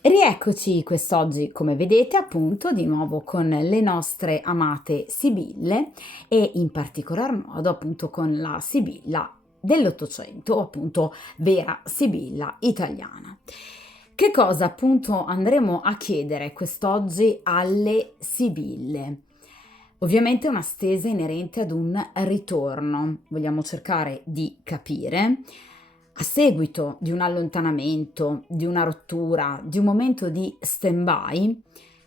Rieccoci quest'oggi, come vedete, appunto di nuovo con le nostre amate sibille e in particolar modo appunto con la sibilla dell'Ottocento, o appunto vera sibilla italiana. Che cosa appunto andremo a chiedere quest'oggi alle sibille? Ovviamente una stesa inerente ad un ritorno. Vogliamo cercare di capire a seguito di un allontanamento, di una rottura, di un momento di stand-by,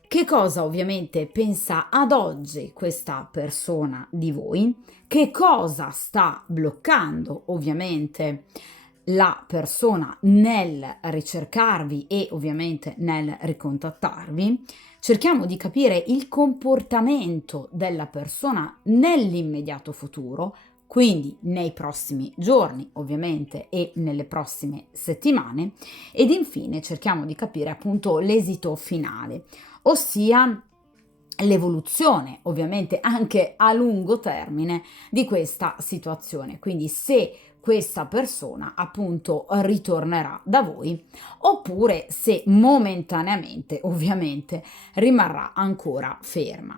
che cosa ovviamente pensa ad oggi questa persona di voi, che cosa sta bloccando ovviamente la persona nel ricercarvi e ovviamente nel ricontattarvi. Cerchiamo di capire il comportamento della persona nell'immediato futuro, quindi nei prossimi giorni ovviamente e nelle prossime settimane, ed infine cerchiamo di capire appunto l'esito finale, ossia l'evoluzione ovviamente anche a lungo termine di questa situazione, quindi se questa persona appunto ritornerà da voi oppure se momentaneamente ovviamente rimarrà ancora ferma.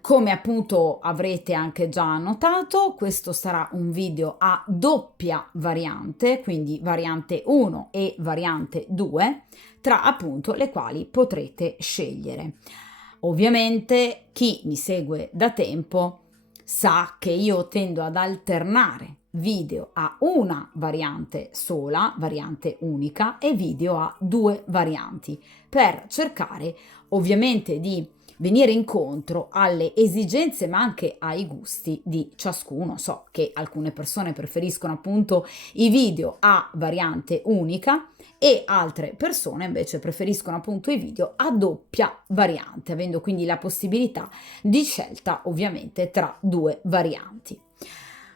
Come appunto avrete anche già notato, questo sarà un video a doppia variante, quindi variante 1 e variante 2, tra appunto le quali potrete scegliere. Ovviamente chi mi segue da tempo sa che io tendo ad alternare video a una variante sola, variante unica, e video a due varianti, per cercare ovviamente di venire incontro alle esigenze ma anche ai gusti di ciascuno. So che alcune persone preferiscono appunto i video a variante unica e altre persone invece preferiscono appunto i video a doppia variante, avendo quindi la possibilità di scelta ovviamente tra due varianti.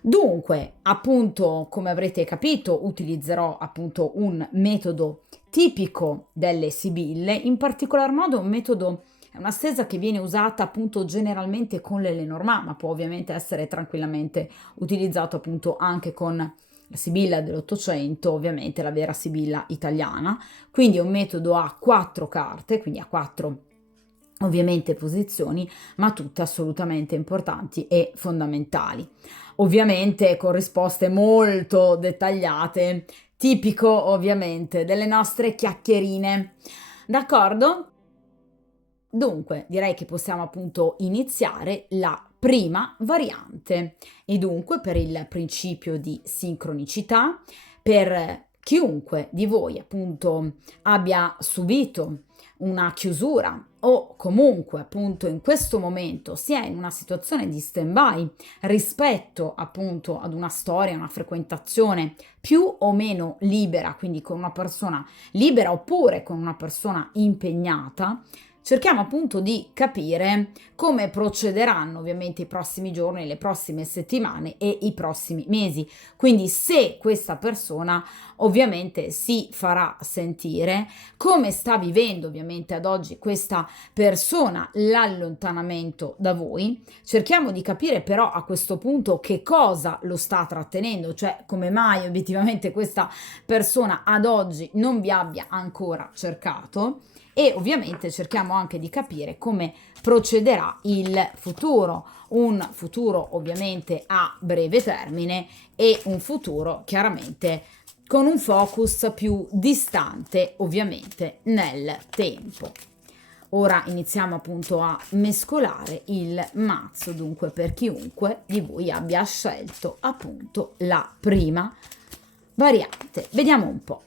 Dunque, appunto, come avrete capito, utilizzerò appunto un metodo tipico delle sibille, in particolar modo un metodo, è una stesa che viene usata appunto generalmente con le Lenormand, ma può ovviamente essere tranquillamente utilizzato appunto anche con la sibilla dell'Ottocento, ovviamente la vera sibilla italiana. Quindi è un metodo a 4 carte, quindi a 4 ovviamente posizioni, ma tutte assolutamente importanti e fondamentali. Ovviamente con risposte molto dettagliate, tipico ovviamente delle nostre chiacchierine. D'accordo? Dunque, direi che possiamo appunto iniziare la prima variante e dunque per il principio di sincronicità, per chiunque di voi appunto abbia subito una chiusura o comunque appunto in questo momento sia in una situazione di stand-by rispetto appunto ad una storia, una frequentazione più o meno libera, quindi con una persona libera oppure con una persona impegnata, cerchiamo appunto di capire come procederanno ovviamente i prossimi giorni, le prossime settimane e i prossimi mesi. Quindi se questa persona ovviamente si farà sentire, come sta vivendo ovviamente ad oggi questa persona l'allontanamento da voi. Cerchiamo di capire però a questo punto che cosa lo sta trattenendo, cioè come mai obiettivamente questa persona ad oggi non vi abbia ancora cercato. E ovviamente cerchiamo anche di capire come procederà il futuro, un futuro ovviamente a breve termine e un futuro chiaramente con un focus più distante ovviamente nel tempo. Ora iniziamo appunto a mescolare il mazzo, dunque per chiunque di voi abbia scelto appunto la prima variante. Vediamo un po'.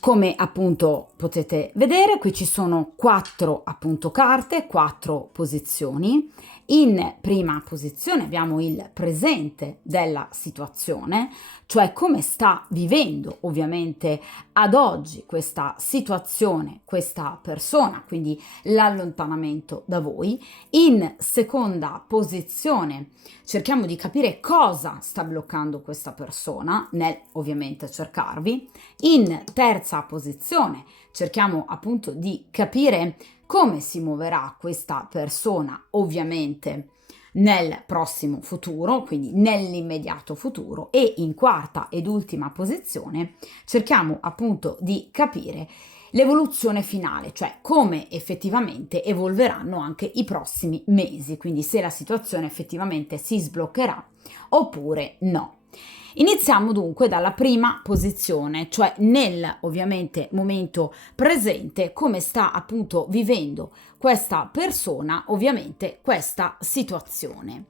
Come appunto potete vedere, qui ci sono 4 appunto carte, 4 posizioni. In prima posizione abbiamo il presente della situazione, cioè come sta vivendo ovviamente ad oggi questa situazione, questa persona, quindi l'allontanamento da voi. In seconda posizione cerchiamo di capire cosa sta bloccando questa persona nel ovviamente cercarvi. In terza posizione cerchiamo appunto di capire come si muoverà questa persona ovviamente nel prossimo futuro, quindi nell'immediato futuro, e in quarta ed ultima posizione cerchiamo appunto di capire l'evoluzione finale, cioè come effettivamente evolveranno anche i prossimi mesi, quindi se la situazione effettivamente si sbloccherà oppure no. Iniziamo dunque dalla prima posizione, cioè nel ovviamente momento presente, come sta appunto vivendo questa persona, ovviamente questa situazione.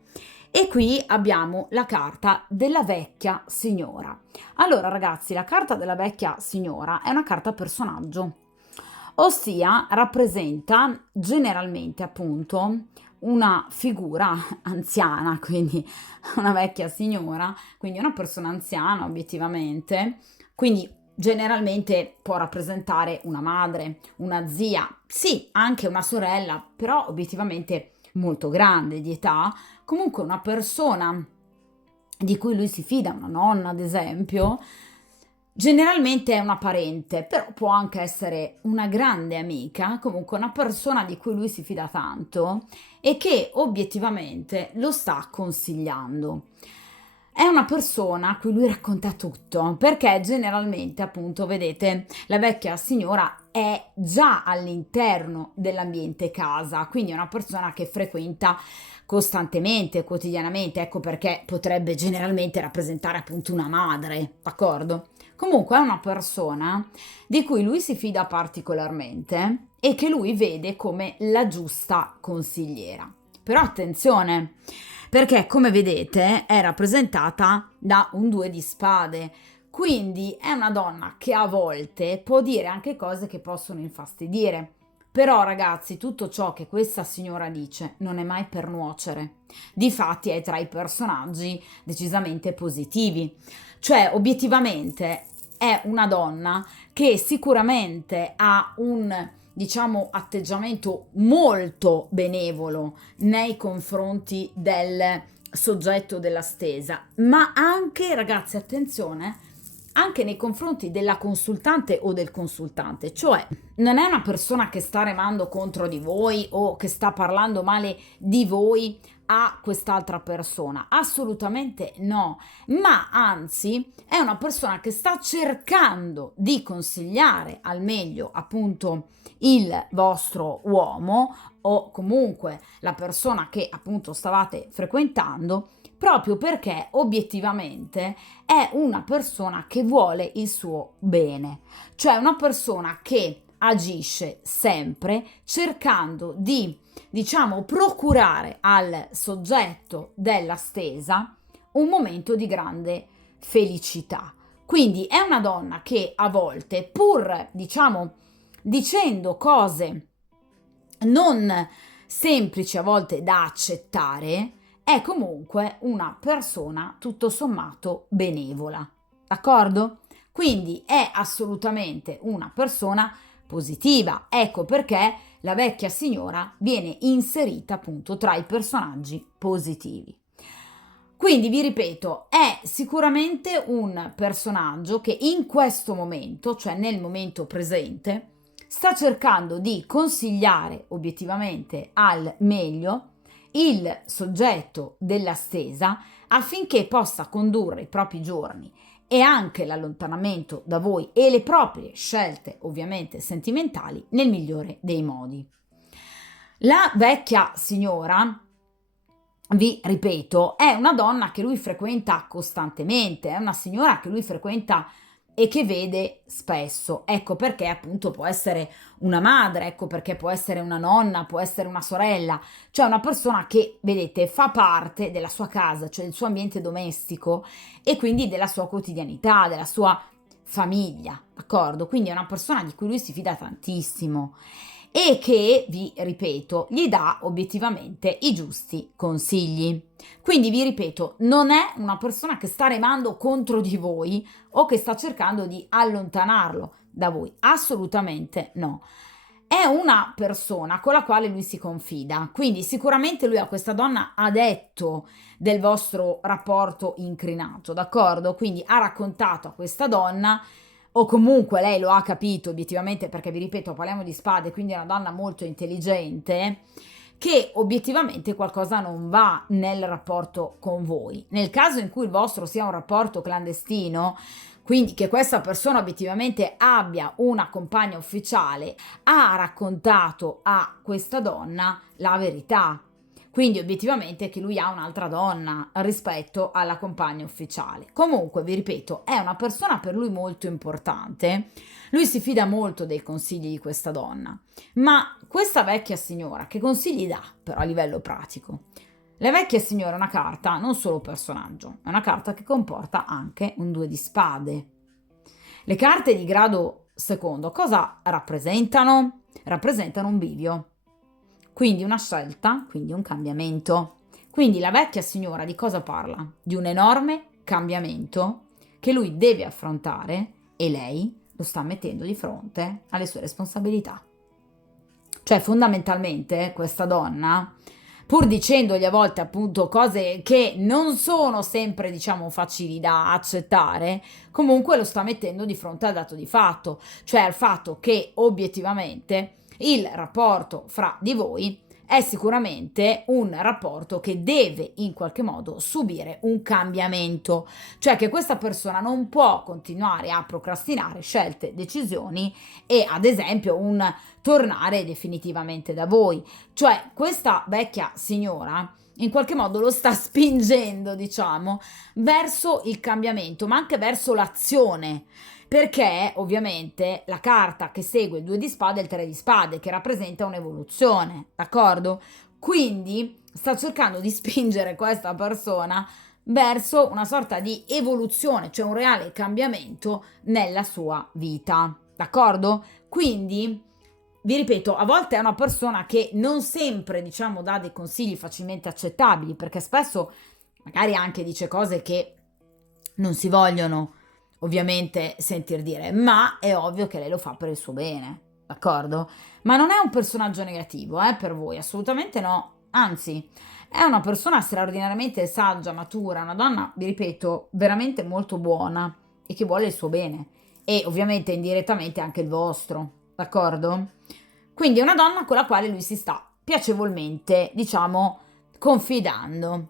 E qui abbiamo la carta della vecchia signora. Allora ragazzi, la carta della vecchia signora è una carta personaggio, ossia rappresenta generalmente appunto una figura anziana, quindi una vecchia signora, quindi una persona anziana obiettivamente, quindi generalmente può rappresentare una madre, una zia, sì, anche una sorella, però obiettivamente molto grande di età, comunque una persona di cui lui si fida, una nonna ad esempio. Generalmente è una parente, però può anche essere una grande amica, comunque una persona di cui lui si fida tanto e che obiettivamente lo sta consigliando. È una persona a cui lui racconta tutto, perché generalmente, appunto, vedete, la vecchia signora è già all'interno dell'ambiente casa, quindi è una persona che frequenta costantemente, quotidianamente, ecco perché potrebbe generalmente rappresentare appunto una madre, d'accordo? Comunque è una persona di cui lui si fida particolarmente e che lui vede come la giusta consigliera. Però attenzione, perché come vedete è rappresentata da un 2 di spade, quindi è una donna che a volte può dire anche cose che possono infastidire. Però ragazzi, tutto ciò che questa signora dice non è mai per nuocere. Difatti è tra i personaggi decisamente positivi. Cioè, obiettivamente è una donna che sicuramente ha un, diciamo, atteggiamento molto benevolo nei confronti del soggetto della stesa, ma anche, ragazzi, attenzione, anche nei confronti della consultante o del consultante, cioè non è una persona che sta remando contro di voi o che sta parlando male di voi a quest'altra persona, assolutamente no, ma anzi è una persona che sta cercando di consigliare al meglio appunto il vostro uomo o comunque la persona che appunto stavate frequentando, proprio perché obiettivamente è una persona che vuole il suo bene, cioè una persona che agisce sempre cercando di, diciamo, procurare al soggetto della stesa un momento di grande felicità. Quindi è una donna che a volte, pur, diciamo, dicendo cose non semplici a volte da accettare, è comunque una persona tutto sommato benevola, d'accordo? Quindi è assolutamente una persona positiva, ecco perché la vecchia signora viene inserita appunto tra i personaggi positivi. Quindi vi ripeto, è sicuramente un personaggio che in questo momento, cioè nel momento presente, sta cercando di consigliare obiettivamente al meglio il soggetto della stesa affinché possa condurre i propri giorni e anche l'allontanamento da voi e le proprie scelte ovviamente sentimentali nel migliore dei modi. La vecchia signora, vi ripeto, è una donna che lui frequenta costantemente, è una signora che lui frequenta e che vede spesso. Ecco perché appunto può essere una madre, ecco perché può essere una nonna, può essere una sorella, cioè una persona che, vedete, fa parte della sua casa, cioè del suo ambiente domestico e quindi della sua quotidianità, della sua famiglia, d'accordo? Quindi è una persona di cui lui si fida tantissimo e che, vi ripeto, gli dà obiettivamente i giusti consigli. Quindi vi ripeto, non è una persona che sta remando contro di voi o che sta cercando di allontanarlo da voi, assolutamente no. È una persona con la quale lui si confida, quindi sicuramente lui a questa donna ha detto del vostro rapporto incrinato, d'accordo? Quindi ha raccontato a questa donna, o comunque lei lo ha capito obiettivamente, perché vi ripeto, parliamo di spade, quindi è una donna molto intelligente, che obiettivamente qualcosa non va nel rapporto con voi. Nel caso in cui il vostro sia un rapporto clandestino, quindi che questa persona obiettivamente abbia una compagna ufficiale, ha raccontato a questa donna la verità. Quindi obiettivamente che lui ha un'altra donna rispetto alla compagna ufficiale. Comunque, vi ripeto, è una persona per lui molto importante. Lui si fida molto dei consigli di questa donna. Ma questa vecchia signora che consigli dà però a livello pratico? La vecchia signora è una carta, non solo personaggio, è una carta che comporta anche un 2 di spade. Le carte di grado secondo cosa rappresentano? Rappresentano un bivio, quindi una scelta, quindi un cambiamento. Quindi la vecchia signora di cosa parla? Di un enorme cambiamento che lui deve affrontare e lei lo sta mettendo di fronte alle sue responsabilità. Cioè fondamentalmente questa donna, pur dicendogli a volte appunto cose che non sono sempre diciamo facili da accettare, comunque lo sta mettendo di fronte al dato di fatto, cioè al fatto che obiettivamente il rapporto fra di voi è sicuramente un rapporto che deve in qualche modo subire un cambiamento, cioè che questa persona non può continuare a procrastinare scelte, decisioni e ad esempio un tornare definitivamente da voi. Cioè questa vecchia signora in qualche modo lo sta spingendo, diciamo, verso il cambiamento, ma anche verso l'azione. Perché ovviamente la carta che segue il 2 di spade è il 3 di spade, che rappresenta un'evoluzione, d'accordo? Quindi sta cercando di spingere questa persona verso una sorta di evoluzione, cioè un reale cambiamento nella sua vita, d'accordo? Quindi vi ripeto, a volte è una persona che non sempre, diciamo, dà dei consigli facilmente accettabili, perché spesso magari anche dice cose che non si vogliono ovviamente sentir dire, ma è ovvio che lei lo fa per il suo bene, d'accordo? Ma non è un personaggio negativo, per voi, assolutamente no, anzi, è una persona straordinariamente saggia, matura, una donna, vi ripeto, veramente molto buona e che vuole il suo bene e ovviamente indirettamente anche il vostro, d'accordo? Quindi è una donna con la quale lui si sta piacevolmente, diciamo, confidando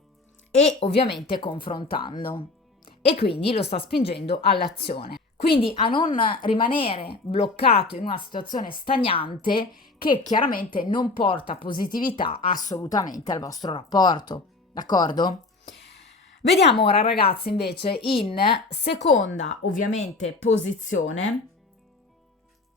e ovviamente confrontando e quindi lo sta spingendo all'azione. Quindi a non rimanere bloccato in una situazione stagnante che chiaramente non porta positività assolutamente al vostro rapporto, d'accordo? Vediamo ora ragazzi invece in seconda ovviamente posizione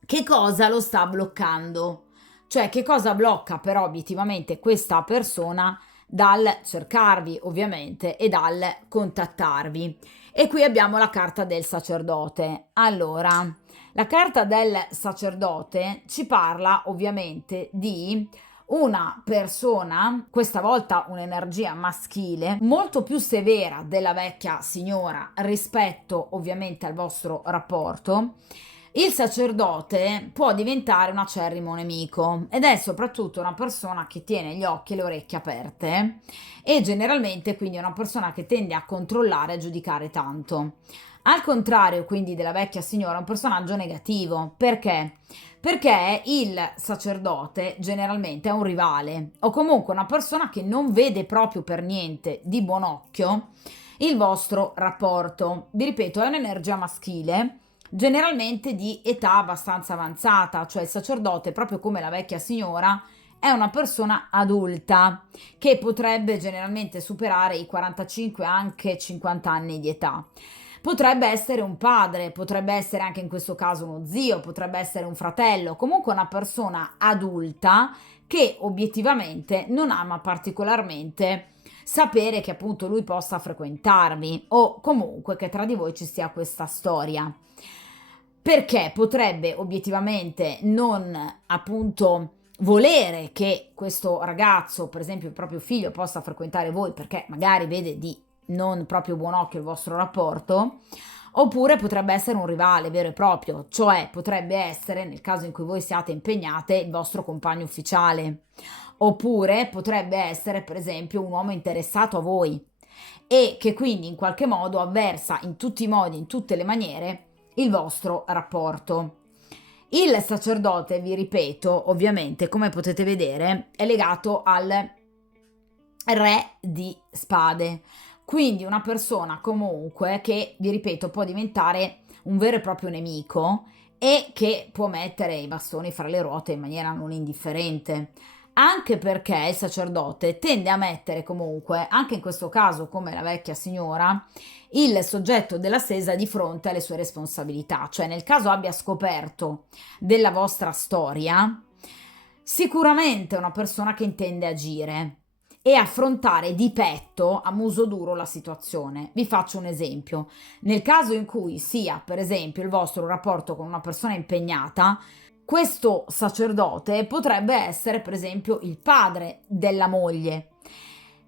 che cosa lo sta bloccando, cioè che cosa blocca però obiettivamente questa persona dal cercarvi ovviamente e dal contattarvi. E qui abbiamo la carta del sacerdote. Allora, la carta del sacerdote ci parla ovviamente di una persona, questa volta un'energia maschile, molto più severa della vecchia signora rispetto ovviamente al vostro rapporto. Il sacerdote può diventare un acerrimo nemico ed è soprattutto una persona che tiene gli occhi e le orecchie aperte e generalmente quindi è una persona che tende a controllare e a giudicare tanto. Al contrario quindi della vecchia signora, è un personaggio negativo. Perché? Perché il sacerdote generalmente è un rivale o comunque una persona che non vede proprio per niente di buon occhio il vostro rapporto. Vi ripeto, è un'energia maschile generalmente di età abbastanza avanzata, cioè il sacerdote, proprio come la vecchia signora, è una persona adulta che potrebbe generalmente superare i 45 anche 50 anni di età. Potrebbe essere un padre, potrebbe essere anche in questo caso uno zio, potrebbe essere un fratello, comunque una persona adulta che obiettivamente non ama particolarmente sapere che appunto lui possa frequentarvi o comunque che tra di voi ci sia questa storia. perché potrebbe obiettivamente non appunto volere che questo ragazzo, per esempio il proprio figlio, possa frequentare voi perché magari vede di non proprio buon occhio il vostro rapporto, oppure potrebbe essere un rivale vero e proprio, cioè potrebbe essere, nel caso in cui voi siate impegnate, il vostro compagno ufficiale, oppure potrebbe essere per esempio un uomo interessato a voi e che quindi in qualche modo avversa in tutti i modi, in tutte le maniere, il vostro rapporto. Il sacerdote, vi ripeto, ovviamente, come potete vedere, è legato al re di spade, quindi una persona comunque che, vi ripeto, può diventare un vero e proprio nemico e che può mettere i bastoni fra le ruote in maniera non indifferente. Anche perché il sacerdote tende a mettere comunque, anche in questo caso come la vecchia signora, il soggetto della stesa di fronte alle sue responsabilità, cioè nel caso abbia scoperto della vostra storia, sicuramente è una persona che intende agire e affrontare di petto, a muso duro, la situazione. Vi faccio un esempio. Nel caso in cui sia, per esempio, il vostro rapporto con una persona impegnata, questo sacerdote potrebbe essere, per esempio, il padre della moglie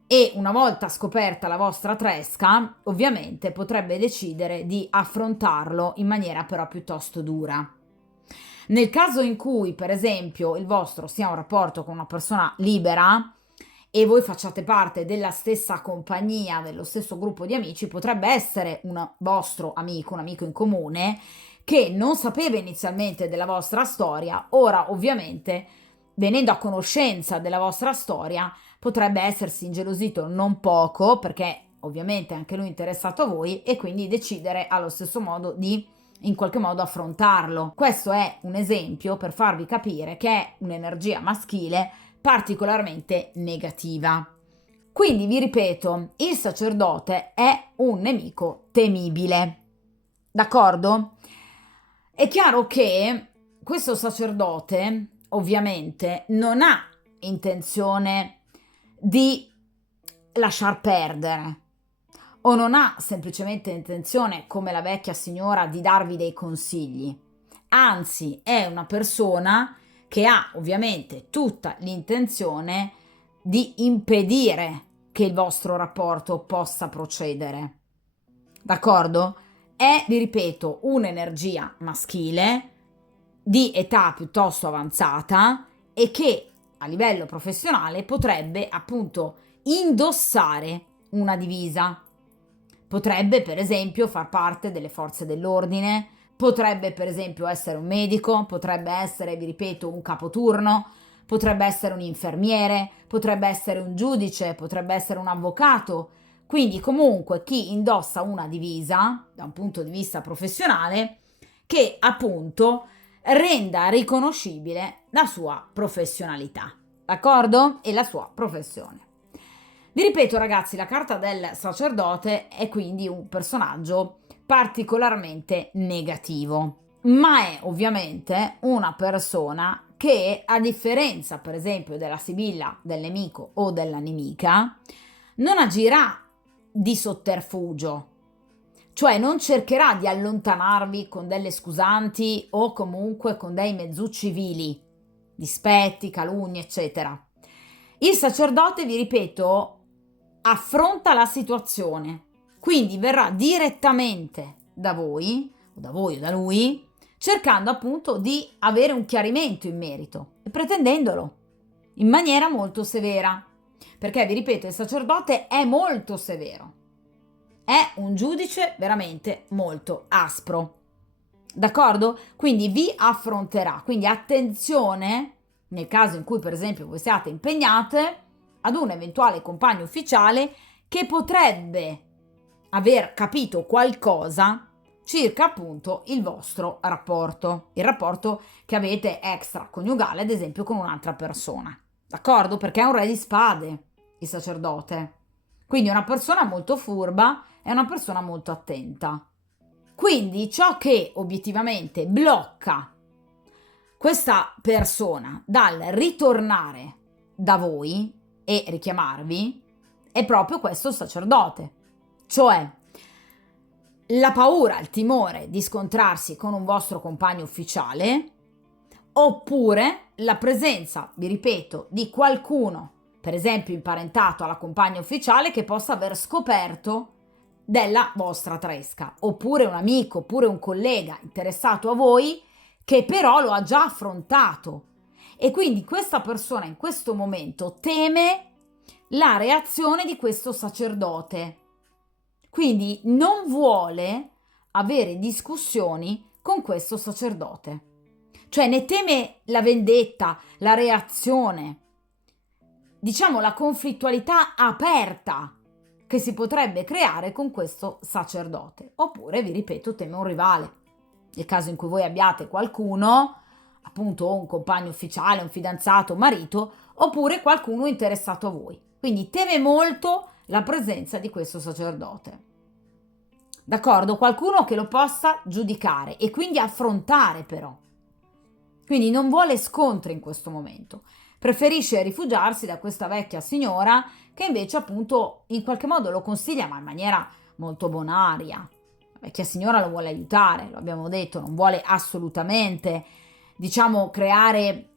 e una volta scoperta la vostra tresca, ovviamente potrebbe decidere di affrontarlo in maniera però piuttosto dura. Nel caso in cui, per esempio, il vostro sia un rapporto con una persona libera e voi facciate parte della stessa compagnia, dello stesso gruppo di amici, potrebbe essere un vostro amico, un amico in comune, che non sapeva inizialmente della vostra storia, ora ovviamente, venendo a conoscenza della vostra storia, potrebbe essersi ingelosito non poco, perché ovviamente anche lui è interessato a voi, e quindi decidere allo stesso modo di in qualche modo affrontarlo. Questo è un esempio per farvi capire che è un'energia maschile particolarmente negativa. Quindi vi ripeto, il sacerdote è un nemico temibile. D'accordo? È chiaro che questo sacerdote ovviamente non ha intenzione di lasciar perdere o non ha semplicemente intenzione, come la vecchia signora, di darvi dei consigli. Anzi, è una persona che ha ovviamente tutta l'intenzione di impedire che il vostro rapporto possa procedere. D'accordo? È, vi ripeto, un'energia maschile di età piuttosto avanzata e che a livello professionale potrebbe appunto indossare una divisa. Potrebbe per esempio far parte delle forze dell'ordine, potrebbe per esempio essere un medico, potrebbe essere, vi ripeto, un capoturno, potrebbe essere un infermiere, potrebbe essere un giudice, potrebbe essere un avvocato. Quindi comunque chi indossa una divisa da un punto di vista professionale che appunto renda riconoscibile la sua professionalità, d'accordo? E la sua professione. Vi ripeto ragazzi, la carta del sacerdote è quindi un personaggio particolarmente negativo, ma è ovviamente una persona che, a differenza per esempio della Sibilla, del nemico o della nemica, non agirà di sotterfugio, cioè non cercherà di allontanarvi con delle scusanti o comunque con dei mezzucci vili, dispetti, calunnie, eccetera. Il sacerdote, vi ripeto, affronta la situazione, quindi verrà direttamente da voi o da lui, cercando appunto di avere un chiarimento in merito e pretendendolo in maniera molto severa, perché vi ripeto, il sacerdote è molto severo, è un giudice veramente molto aspro, d'accordo? Quindi vi affronterà, quindi attenzione nel caso in cui per esempio voi siate impegnate ad un eventuale compagno ufficiale che potrebbe aver capito qualcosa circa appunto il vostro rapporto, il rapporto che avete extraconiugale, ad esempio con un'altra persona, d'accordo? Perché è un re di spade, il sacerdote, quindi è una persona molto furba, è una persona molto attenta. Quindi ciò che obiettivamente blocca questa persona dal ritornare da voi e richiamarvi è proprio questo sacerdote. Cioè, la paura, il timore di scontrarsi con un vostro compagno ufficiale, oppure la presenza, vi ripeto, di qualcuno, per esempio imparentato alla compagna ufficiale, che possa aver scoperto della vostra tresca, oppure un amico, oppure un collega interessato a voi che però lo ha già affrontato, e quindi questa persona in questo momento teme la reazione di questo sacerdote, quindi non vuole avere discussioni con questo sacerdote, cioè ne teme la vendetta, la reazione, diciamo la conflittualità aperta che si potrebbe creare con questo sacerdote. Oppure, vi ripeto, teme un rivale. Nel caso in cui voi abbiate qualcuno, appunto un compagno ufficiale, un fidanzato, un marito, oppure qualcuno interessato a voi. Quindi teme molto la presenza di questo sacerdote. D'accordo? Qualcuno che lo possa giudicare e quindi affrontare però. Quindi non vuole scontri in questo momento. Preferisce rifugiarsi da questa vecchia signora che invece appunto in qualche modo lo consiglia, ma in maniera molto bonaria. La vecchia signora lo vuole aiutare, lo abbiamo detto, non vuole assolutamente, diciamo, creare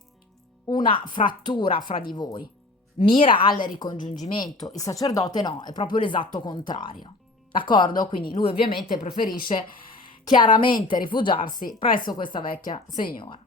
una frattura fra di voi. Mira al ricongiungimento, il sacerdote no, è proprio l'esatto contrario. D'accordo? Quindi lui ovviamente preferisce chiaramente rifugiarsi presso questa vecchia signora.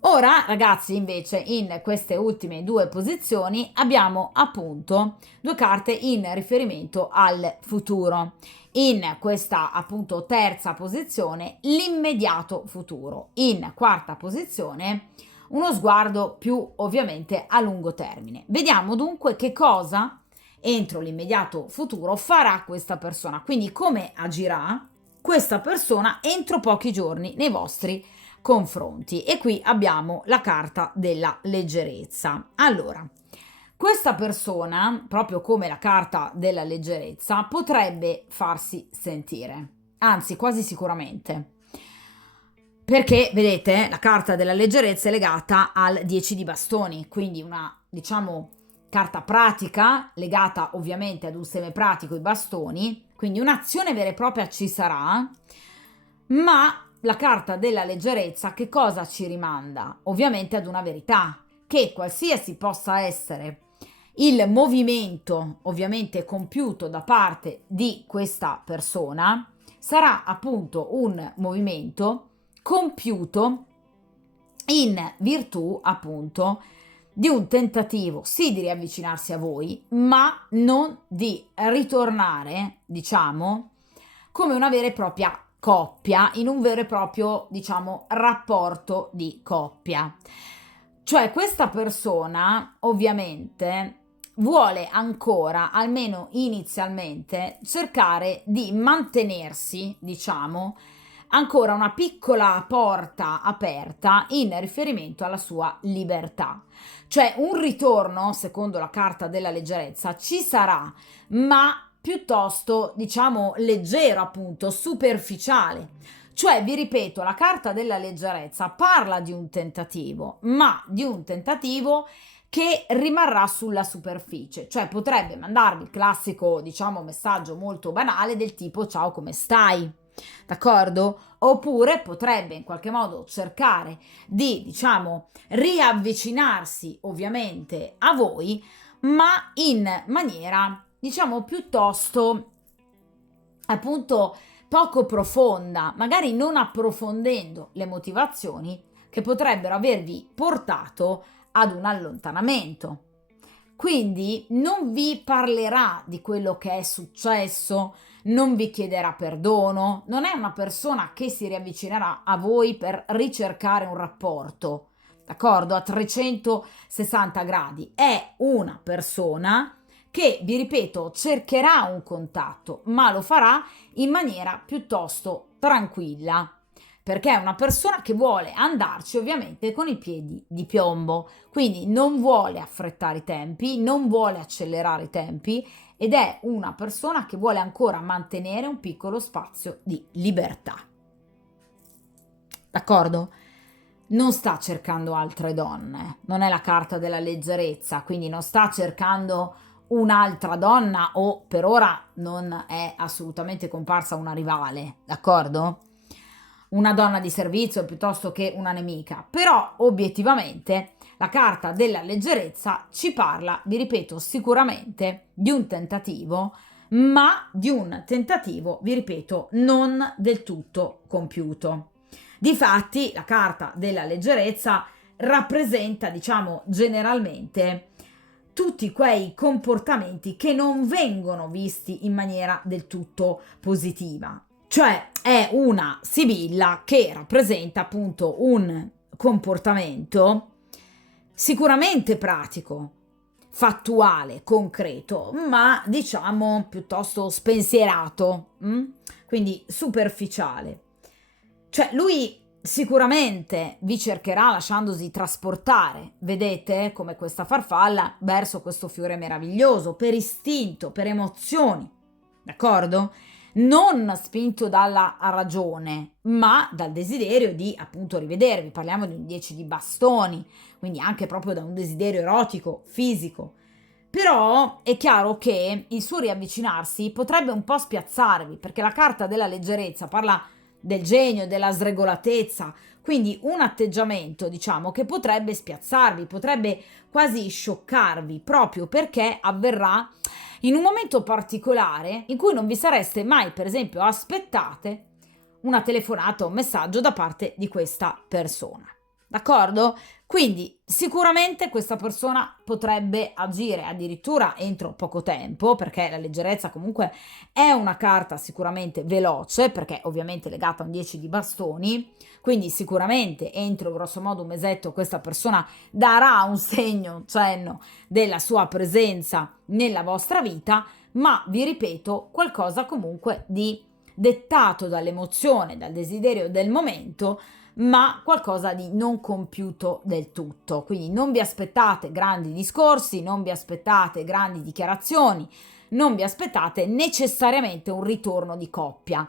Ora, ragazzi, invece, in queste ultime due posizioni abbiamo appunto due carte in riferimento al futuro. In questa appunto terza posizione, l'immediato futuro. In quarta posizione, uno sguardo più ovviamente a lungo termine. Vediamo dunque che cosa entro l'immediato futuro farà questa persona, quindi come agirà questa persona entro pochi giorni nei vostri confronti. E qui abbiamo la carta della leggerezza. Allora, questa persona, proprio come la carta della leggerezza, potrebbe farsi sentire, anzi quasi sicuramente, perché vedete la carta della leggerezza è legata al 10 di bastoni, quindi una, diciamo, carta pratica legata ovviamente ad un seme pratico, i bastoni, quindi un'azione vera e propria ci sarà, ma la carta della leggerezza che cosa ci rimanda? Ovviamente ad una verità, che qualsiasi possa essere il movimento ovviamente compiuto da parte di questa persona, sarà appunto un movimento compiuto in virtù appunto di un tentativo sì di riavvicinarsi a voi, ma non di ritornare, diciamo, come una vera e propria coppia, in un vero e proprio, diciamo, rapporto di coppia. Cioè questa persona ovviamente vuole ancora, almeno inizialmente, cercare di mantenersi, diciamo, ancora una piccola porta aperta in riferimento alla sua libertà. Cioè un ritorno, secondo la carta della leggerezza, ci sarà, ma piuttosto, diciamo, leggero, appunto, superficiale. Cioè, vi ripeto, la carta della leggerezza parla di un tentativo, ma di un tentativo che rimarrà sulla superficie, cioè potrebbe mandarvi il classico, diciamo, messaggio molto banale del tipo ciao, come stai? D'accordo? Oppure potrebbe in qualche modo cercare di, diciamo, riavvicinarsi ovviamente a voi, ma in maniera, diciamo, piuttosto appunto poco profonda, magari non approfondendo le motivazioni che potrebbero avervi portato ad un allontanamento. Quindi non vi parlerà di quello che è successo, non vi chiederà perdono, non è una persona che si riavvicinerà a voi per ricercare un rapporto, d'accordo? A 360 gradi. È una persona che, vi ripeto, cercherà un contatto, ma lo farà in maniera piuttosto tranquilla, perché è una persona che vuole andarci ovviamente con i piedi di piombo, quindi non vuole affrettare i tempi, non vuole accelerare i tempi ed è una persona che vuole ancora mantenere un piccolo spazio di libertà. D'accordo? Non sta cercando altre donne, non è la carta della leggerezza, quindi non sta cercando un'altra donna o per ora non è assolutamente comparsa una rivale, d'accordo? Una donna di servizio piuttosto che una nemica, però obiettivamente la carta della leggerezza ci parla, vi ripeto, sicuramente di un tentativo, ma di un tentativo, vi ripeto, non del tutto compiuto. Difatti, la carta della leggerezza rappresenta, diciamo, generalmente tutti quei comportamenti che non vengono visti in maniera del tutto positiva. Cioè è una sibilla che rappresenta appunto un comportamento sicuramente pratico, fattuale, concreto, ma diciamo piuttosto spensierato, quindi superficiale. Cioè lui sicuramente vi cercherà lasciandosi trasportare, vedete, come questa farfalla, verso questo fiore meraviglioso, per istinto, per emozioni, d'accordo? Non spinto dalla ragione, ma dal desiderio di appunto rivedervi. Parliamo di un 10 di bastoni, quindi anche proprio da un desiderio erotico, fisico. Però è chiaro che il suo riavvicinarsi potrebbe un po' spiazzarvi, perché la carta della leggerezza parla del genio, della sregolatezza, quindi un atteggiamento, diciamo, che potrebbe spiazzarvi, potrebbe quasi scioccarvi, proprio perché avverrà in un momento particolare in cui non vi sareste mai, per esempio, aspettate una telefonata o un messaggio da parte di questa persona. D'accordo? Quindi sicuramente questa persona potrebbe agire addirittura entro poco tempo, perché la leggerezza comunque è una carta sicuramente veloce, perché ovviamente è legata a un 10 di bastoni, quindi sicuramente entro grosso modo un mesetto questa persona darà un segno, un cenno della sua presenza nella vostra vita, ma vi ripeto, qualcosa comunque di dettato dall'emozione, dal desiderio del momento, ma qualcosa di non compiuto del tutto. Quindi non vi aspettate grandi discorsi, non vi aspettate grandi dichiarazioni, non vi aspettate necessariamente un ritorno di coppia,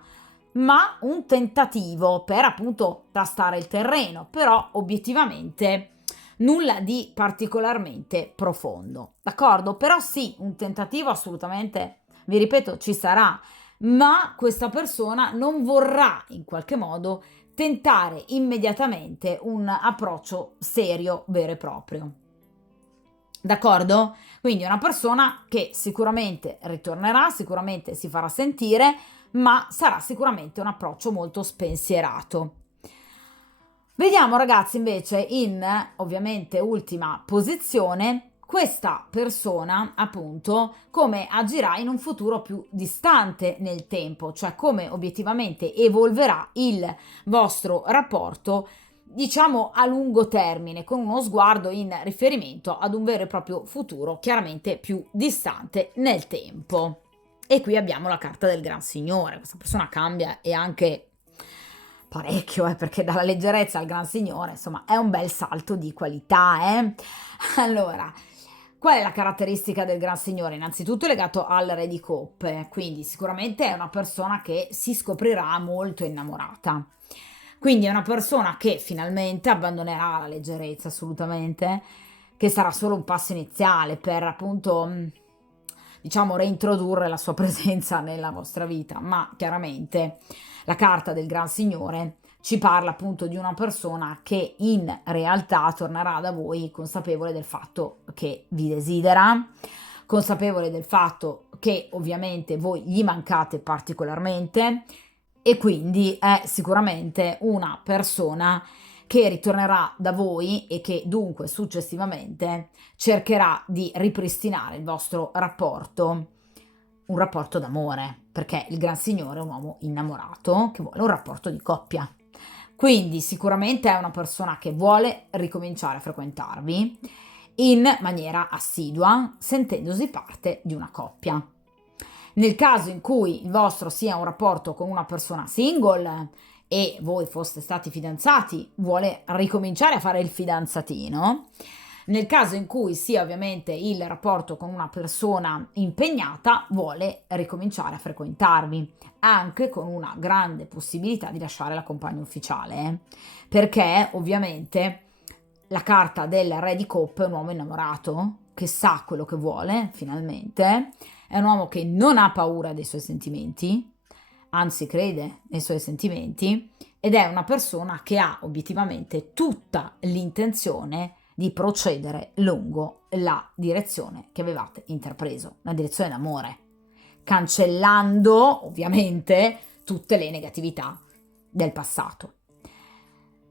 ma un tentativo per appunto tastare il terreno, però obiettivamente nulla di particolarmente profondo, d'accordo? Però sì, un tentativo assolutamente, vi ripeto, ci sarà, ma questa persona non vorrà in qualche modo tentare immediatamente un approccio serio, vero e proprio. D'accordo? Quindi è una persona che sicuramente ritornerà, sicuramente si farà sentire, ma sarà sicuramente un approccio molto spensierato. Vediamo ragazzi invece in ovviamente ultima posizione questa persona appunto come agirà in un futuro più distante nel tempo, cioè come obiettivamente evolverà il vostro rapporto diciamo a lungo termine, con uno sguardo in riferimento ad un vero e proprio futuro chiaramente più distante nel tempo. E qui abbiamo la carta del Gran Signore, questa persona cambia e anche parecchio, perché dalla leggerezza al Gran Signore, insomma, è un bel salto di qualità, eh? Allora, qual è la caratteristica del Gran Signore? Innanzitutto è legato al Re di Coppe, quindi sicuramente è una persona che si scoprirà molto innamorata. Quindi è una persona che finalmente abbandonerà la leggerezza, assolutamente, che sarà solo un passo iniziale per appunto, diciamo, reintrodurre la sua presenza nella vostra vita, ma chiaramente la carta del Gran Signore ci parla appunto di una persona che in realtà tornerà da voi consapevole del fatto che vi desidera, consapevole del fatto che ovviamente voi gli mancate particolarmente e quindi è sicuramente una persona che ritornerà da voi e che dunque successivamente cercherà di ripristinare il vostro rapporto, un rapporto d'amore, perché il Gran Signore è un uomo innamorato che vuole un rapporto di coppia. Quindi sicuramente è una persona che vuole ricominciare a frequentarvi in maniera assidua, sentendosi parte di una coppia. Nel caso in cui il vostro sia un rapporto con una persona single e voi foste stati fidanzati, vuole ricominciare a fare il fidanzatino. Nel caso in cui sia ovviamente il rapporto con una persona impegnata, vuole ricominciare a frequentarvi, anche con una grande possibilità di lasciare la compagna ufficiale, perché ovviamente la carta del Re di Coppe è un uomo innamorato, che sa quello che vuole, finalmente, è un uomo che non ha paura dei suoi sentimenti, anzi crede nei suoi sentimenti, ed è una persona che ha obiettivamente tutta l'intenzione di procedere lungo la direzione che avevate intrapreso, una direzione d'amore, cancellando ovviamente tutte le negatività del passato.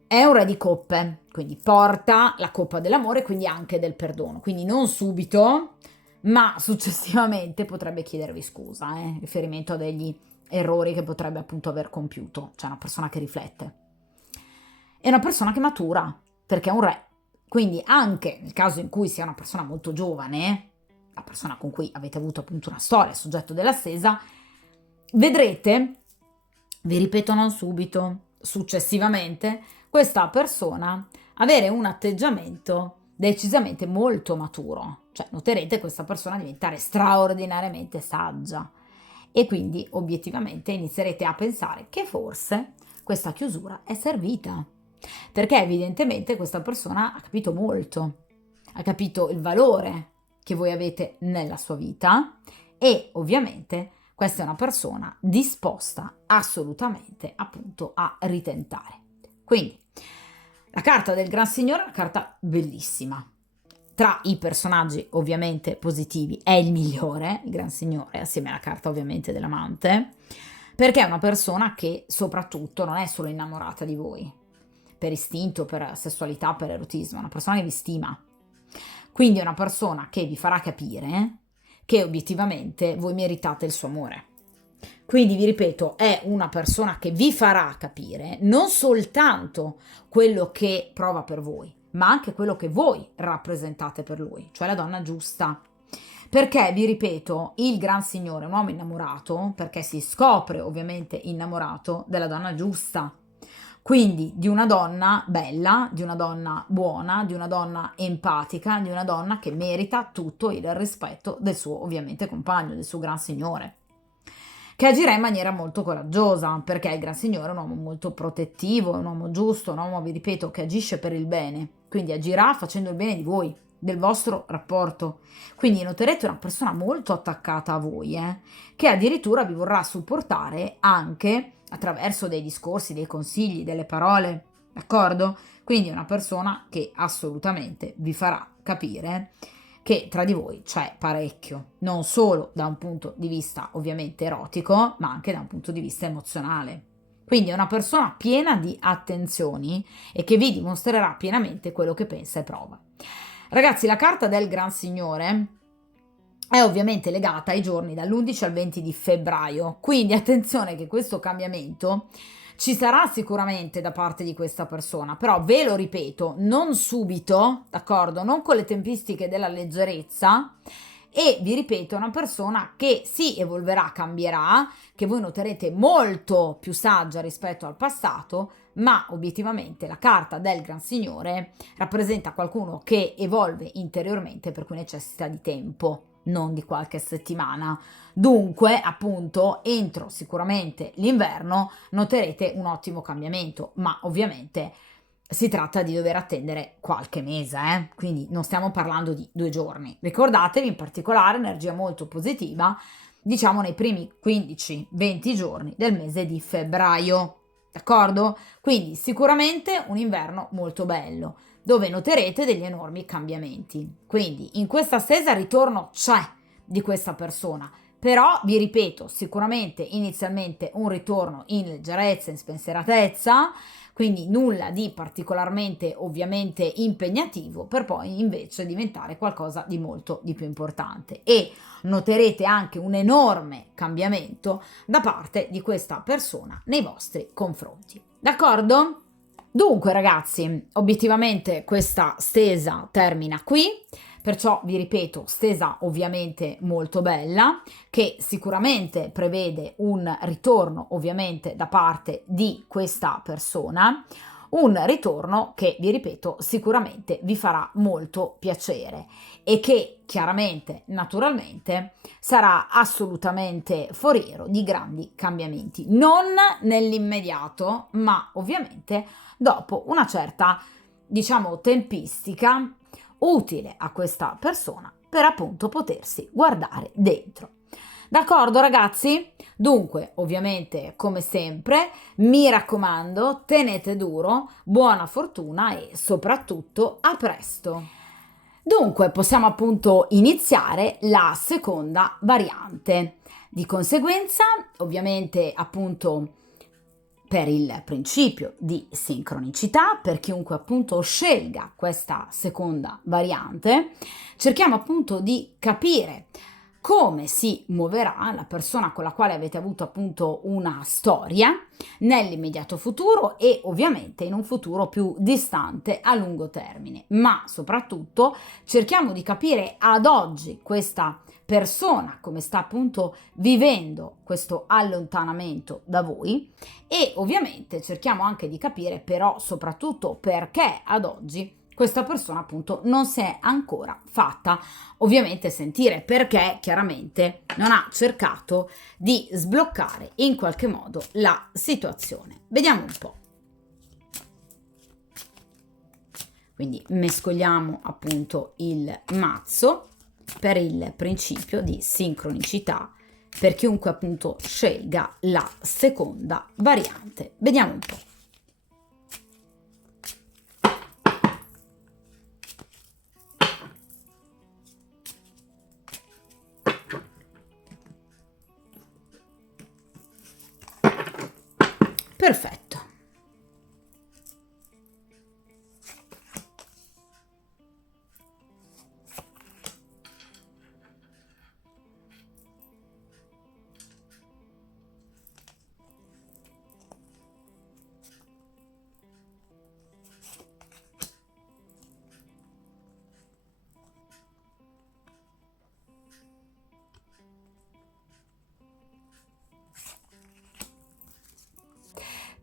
È un re di coppe, quindi porta la coppa dell'amore, quindi anche del perdono, quindi non subito, ma successivamente potrebbe chiedervi scusa, in riferimento a degli errori che potrebbe appunto aver compiuto, cioè una persona che riflette. È una persona che matura, perché è un re, quindi anche nel caso in cui sia una persona molto giovane, la persona con cui avete avuto appunto una storia, soggetto della stesa, vedrete, vi ripeto non subito, successivamente, questa persona avere un atteggiamento decisamente molto maturo, cioè noterete questa persona diventare straordinariamente saggia e quindi obiettivamente inizierete a pensare che forse questa chiusura è servita, perché evidentemente questa persona ha capito molto, ha capito il valore che voi avete nella sua vita e ovviamente questa è una persona disposta assolutamente appunto a ritentare. Quindi la carta del Gran Signore è una carta bellissima. Tra i personaggi ovviamente positivi è il migliore, il Gran Signore, assieme alla carta ovviamente dell'amante, perché è una persona che soprattutto non è solo innamorata di voi, per istinto, per sessualità, per erotismo, è una persona che vi stima. Quindi è una persona che vi farà capire che obiettivamente voi meritate il suo amore. Quindi vi ripeto, è una persona che vi farà capire non soltanto quello che prova per voi, ma anche quello che voi rappresentate per lui, cioè la donna giusta. Perché, vi ripeto, il Gran Signore è un uomo innamorato, perché si scopre ovviamente innamorato della donna giusta. Quindi di una donna bella, di una donna buona, di una donna empatica, di una donna che merita tutto il rispetto del suo ovviamente compagno, del suo Gran Signore, che agirà in maniera molto coraggiosa, perché il Gran Signore è un uomo molto protettivo, è un uomo giusto, un uomo, vi ripeto, che agisce per il bene, quindi agirà facendo il bene di voi, del vostro rapporto. Quindi noterete una persona molto attaccata a voi, che addirittura vi vorrà supportare anche attraverso dei discorsi, dei consigli, delle parole, d'accordo? Quindi è una persona che assolutamente vi farà capire che tra di voi c'è parecchio, non solo da un punto di vista ovviamente erotico, ma anche da un punto di vista emozionale. Quindi è una persona piena di attenzioni e che vi dimostrerà pienamente quello che pensa e prova. Ragazzi, la carta del Gran Signore è ovviamente legata ai giorni dall'11 al 20 di febbraio, quindi attenzione che questo cambiamento ci sarà sicuramente da parte di questa persona, però ve lo ripeto, non subito, d'accordo? Non con le tempistiche della leggerezza. E vi ripeto, è una persona che si evolverà, cambierà, che voi noterete molto più saggia rispetto al passato, ma obiettivamente la carta del Gran Signore rappresenta qualcuno che evolve interiormente, per cui necessita di tempo, non di qualche settimana. Dunque, appunto, entro sicuramente l'inverno noterete un ottimo cambiamento, ma ovviamente si tratta di dover attendere qualche mese, quindi non stiamo parlando di 2 giorni. Ricordatevi in particolare energia molto positiva, diciamo nei primi 15-20 giorni del mese di febbraio, d'accordo? Quindi sicuramente un inverno molto bello, dove noterete degli enormi cambiamenti. Quindi in questa stesa il ritorno c'è di questa persona, però vi ripeto, sicuramente inizialmente un ritorno in leggerezza, in spensieratezza, quindi nulla di particolarmente ovviamente impegnativo, per poi invece diventare qualcosa di molto di più importante. E noterete anche un enorme cambiamento da parte di questa persona nei vostri confronti. D'accordo? Dunque ragazzi, obiettivamente questa stesa termina qui, perciò vi ripeto, stesa ovviamente molto bella, che sicuramente prevede un ritorno ovviamente da parte di questa persona, un ritorno che, vi ripeto, sicuramente vi farà molto piacere e che chiaramente, naturalmente, sarà assolutamente foriero di grandi cambiamenti, non nell'immediato, ma ovviamente dopo una certa, diciamo, tempistica, utile a questa persona per appunto potersi guardare dentro. D'accordo ragazzi? Dunque, ovviamente, come sempre, mi raccomando, tenete duro, buona fortuna e soprattutto a presto. Dunque, possiamo appunto iniziare la seconda variante. Di conseguenza, ovviamente, appunto, per il principio di sincronicità, per chiunque appunto scelga questa seconda variante, cerchiamo appunto di capire come si muoverà la persona con la quale avete avuto appunto una storia nell'immediato futuro e ovviamente in un futuro più distante a lungo termine, ma soprattutto cerchiamo di capire ad oggi questa persona come sta appunto vivendo questo allontanamento da voi e ovviamente cerchiamo anche di capire però soprattutto perché ad oggi questa persona appunto non si è ancora fatta ovviamente sentire, perché chiaramente non ha cercato di sbloccare in qualche modo la situazione. Vediamo un po'. Quindi mescoliamo appunto il mazzo per il principio di sincronicità per chiunque appunto scelga la seconda variante. Vediamo un po'. Perfetto.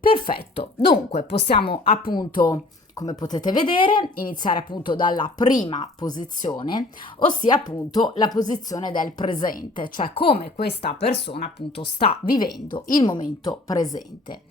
Perfetto, dunque possiamo appunto, come potete vedere, iniziare appunto dalla prima posizione, ossia appunto la posizione del presente, cioè come questa persona appunto sta vivendo il momento presente.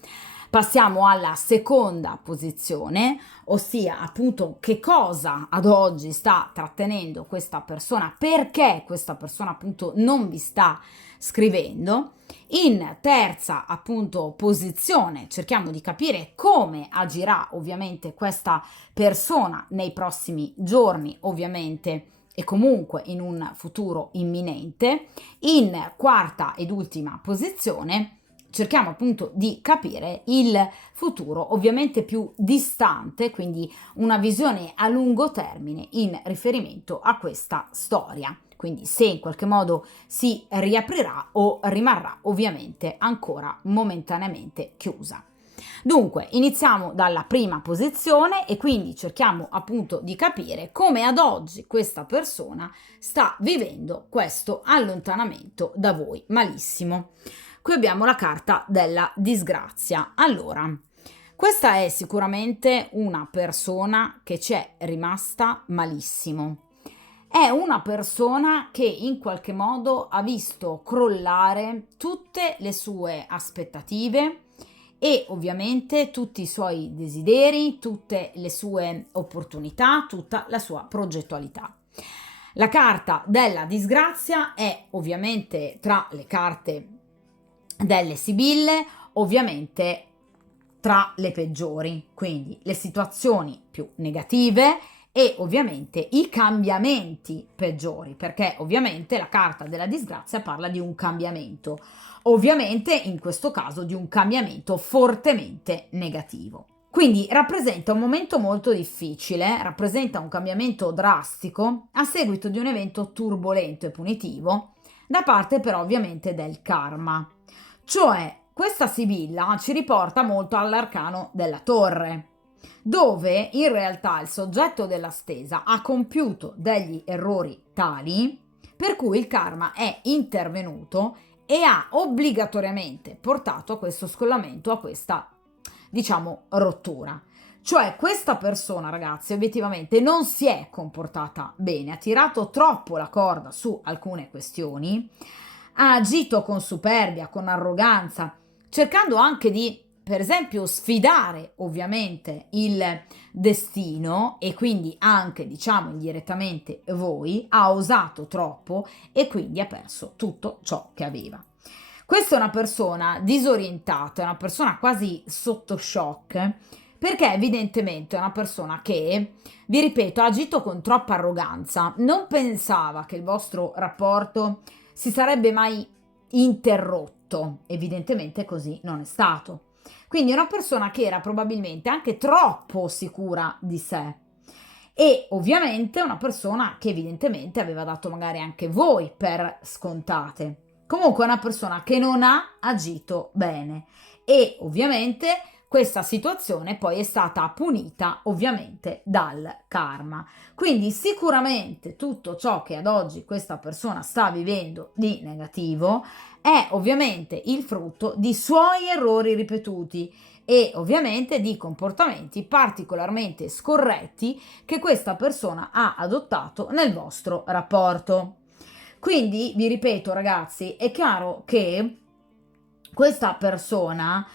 Passiamo alla seconda posizione, ossia appunto che cosa ad oggi sta trattenendo questa persona, perché questa persona appunto non vi sta scrivendo. In terza appunto posizione cerchiamo di capire come agirà ovviamente questa persona nei prossimi giorni ovviamente e comunque in un futuro imminente. In quarta ed ultima posizione cerchiamo appunto di capire il futuro ovviamente più distante, quindi una visione a lungo termine in riferimento a questa storia. Quindi se in qualche modo si riaprirà o rimarrà ovviamente ancora momentaneamente chiusa. Dunque, iniziamo dalla prima posizione e quindi cerchiamo appunto di capire come ad oggi questa persona sta vivendo questo allontanamento da voi. Malissimo. Qui abbiamo la carta della disgrazia. Allora, questa è sicuramente una persona che ci è rimasta malissimo. È una persona che in qualche modo ha visto crollare tutte le sue aspettative e ovviamente tutti i suoi desideri, tutte le sue opportunità, tutta la sua progettualità. La carta della disgrazia è ovviamente tra le carte delle Sibille, ovviamente tra le peggiori, quindi le situazioni più negative e ovviamente i cambiamenti peggiori, perché ovviamente la carta della disgrazia parla di un cambiamento, ovviamente in questo caso di un cambiamento fortemente negativo. Quindi rappresenta un momento molto difficile, rappresenta un cambiamento drastico a seguito di un evento turbolento e punitivo, da parte però ovviamente del karma. Cioè, questa Sibilla ci riporta molto all'arcano della torre, dove in realtà il soggetto della stesa ha compiuto degli errori tali per cui il karma è intervenuto e ha obbligatoriamente portato a questo scollamento, a questa, diciamo, rottura. Cioè questa persona, ragazzi, obiettivamente non si è comportata bene, ha tirato troppo la corda su alcune questioni, ha agito con superbia, con arroganza, cercando anche di per esempio sfidare ovviamente il destino e quindi anche diciamo indirettamente voi, ha osato troppo e quindi ha perso tutto ciò che aveva. Questa è una persona disorientata, è una persona quasi sotto shock, perché evidentemente è una persona che, vi ripeto, ha agito con troppa arroganza, non pensava che il vostro rapporto si sarebbe mai interrotto, evidentemente così non è stato. Quindi è una persona che era probabilmente anche troppo sicura di sé e ovviamente una persona che evidentemente aveva dato magari anche voi per scontate. Comunque è una persona che non ha agito bene e ovviamente questa situazione poi è stata punita ovviamente dal karma. Quindi sicuramente tutto ciò che ad oggi questa persona sta vivendo di negativo è ovviamente il frutto di suoi errori ripetuti e ovviamente di comportamenti particolarmente scorretti che questa persona ha adottato nel vostro rapporto. Quindi vi ripeto ragazzi, è chiaro che questa persona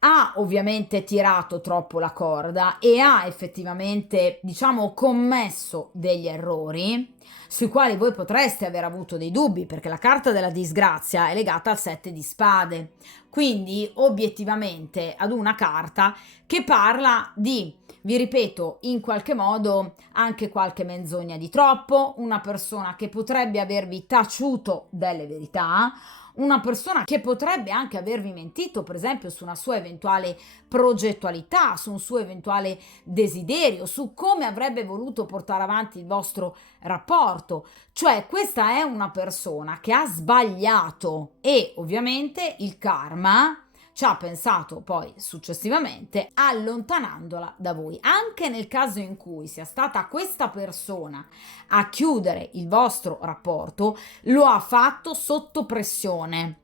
ha ovviamente tirato troppo la corda e ha effettivamente, diciamo, commesso degli errori sui quali voi potreste aver avuto dei dubbi, perché la carta della disgrazia è legata al 7 di spade, quindi obiettivamente ad una carta che parla di, vi ripeto, in qualche modo anche qualche menzogna di troppo, una persona che potrebbe avervi taciuto delle verità, una persona che potrebbe anche avervi mentito, per esempio, su una sua eventuale progettualità, su un suo eventuale desiderio, su come avrebbe voluto portare avanti il vostro rapporto. Cioè, questa è una persona che ha sbagliato e ovviamente il karma ci ha pensato poi successivamente allontanandola da voi. Anche nel caso in cui sia stata questa persona a chiudere il vostro rapporto, lo ha fatto sotto pressione.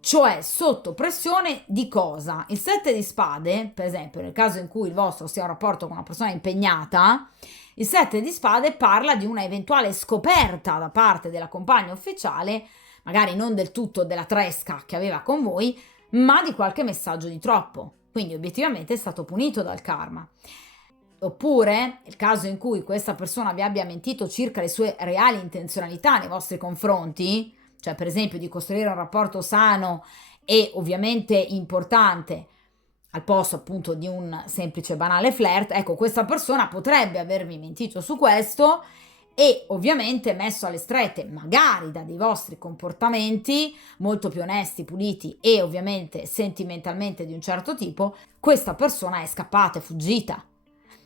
Cioè sotto pressione di cosa? Il 7 di spade, per esempio, nel caso in cui il vostro sia un rapporto con una persona impegnata, il 7 di spade parla di una eventuale scoperta da parte della compagna ufficiale, magari non del tutto della tresca che aveva con voi, ma di qualche messaggio di troppo. Quindi obiettivamente è stato punito dal karma. Oppure, nel caso in cui questa persona vi abbia mentito circa le sue reali intenzionalità nei vostri confronti, cioè per esempio di costruire un rapporto sano e ovviamente importante al posto appunto di un semplice banale flirt, ecco, questa persona potrebbe avervi mentito su questo e ovviamente messo alle strette magari da dei vostri comportamenti molto più onesti, puliti e ovviamente sentimentalmente di un certo tipo, questa persona è scappata, è fuggita.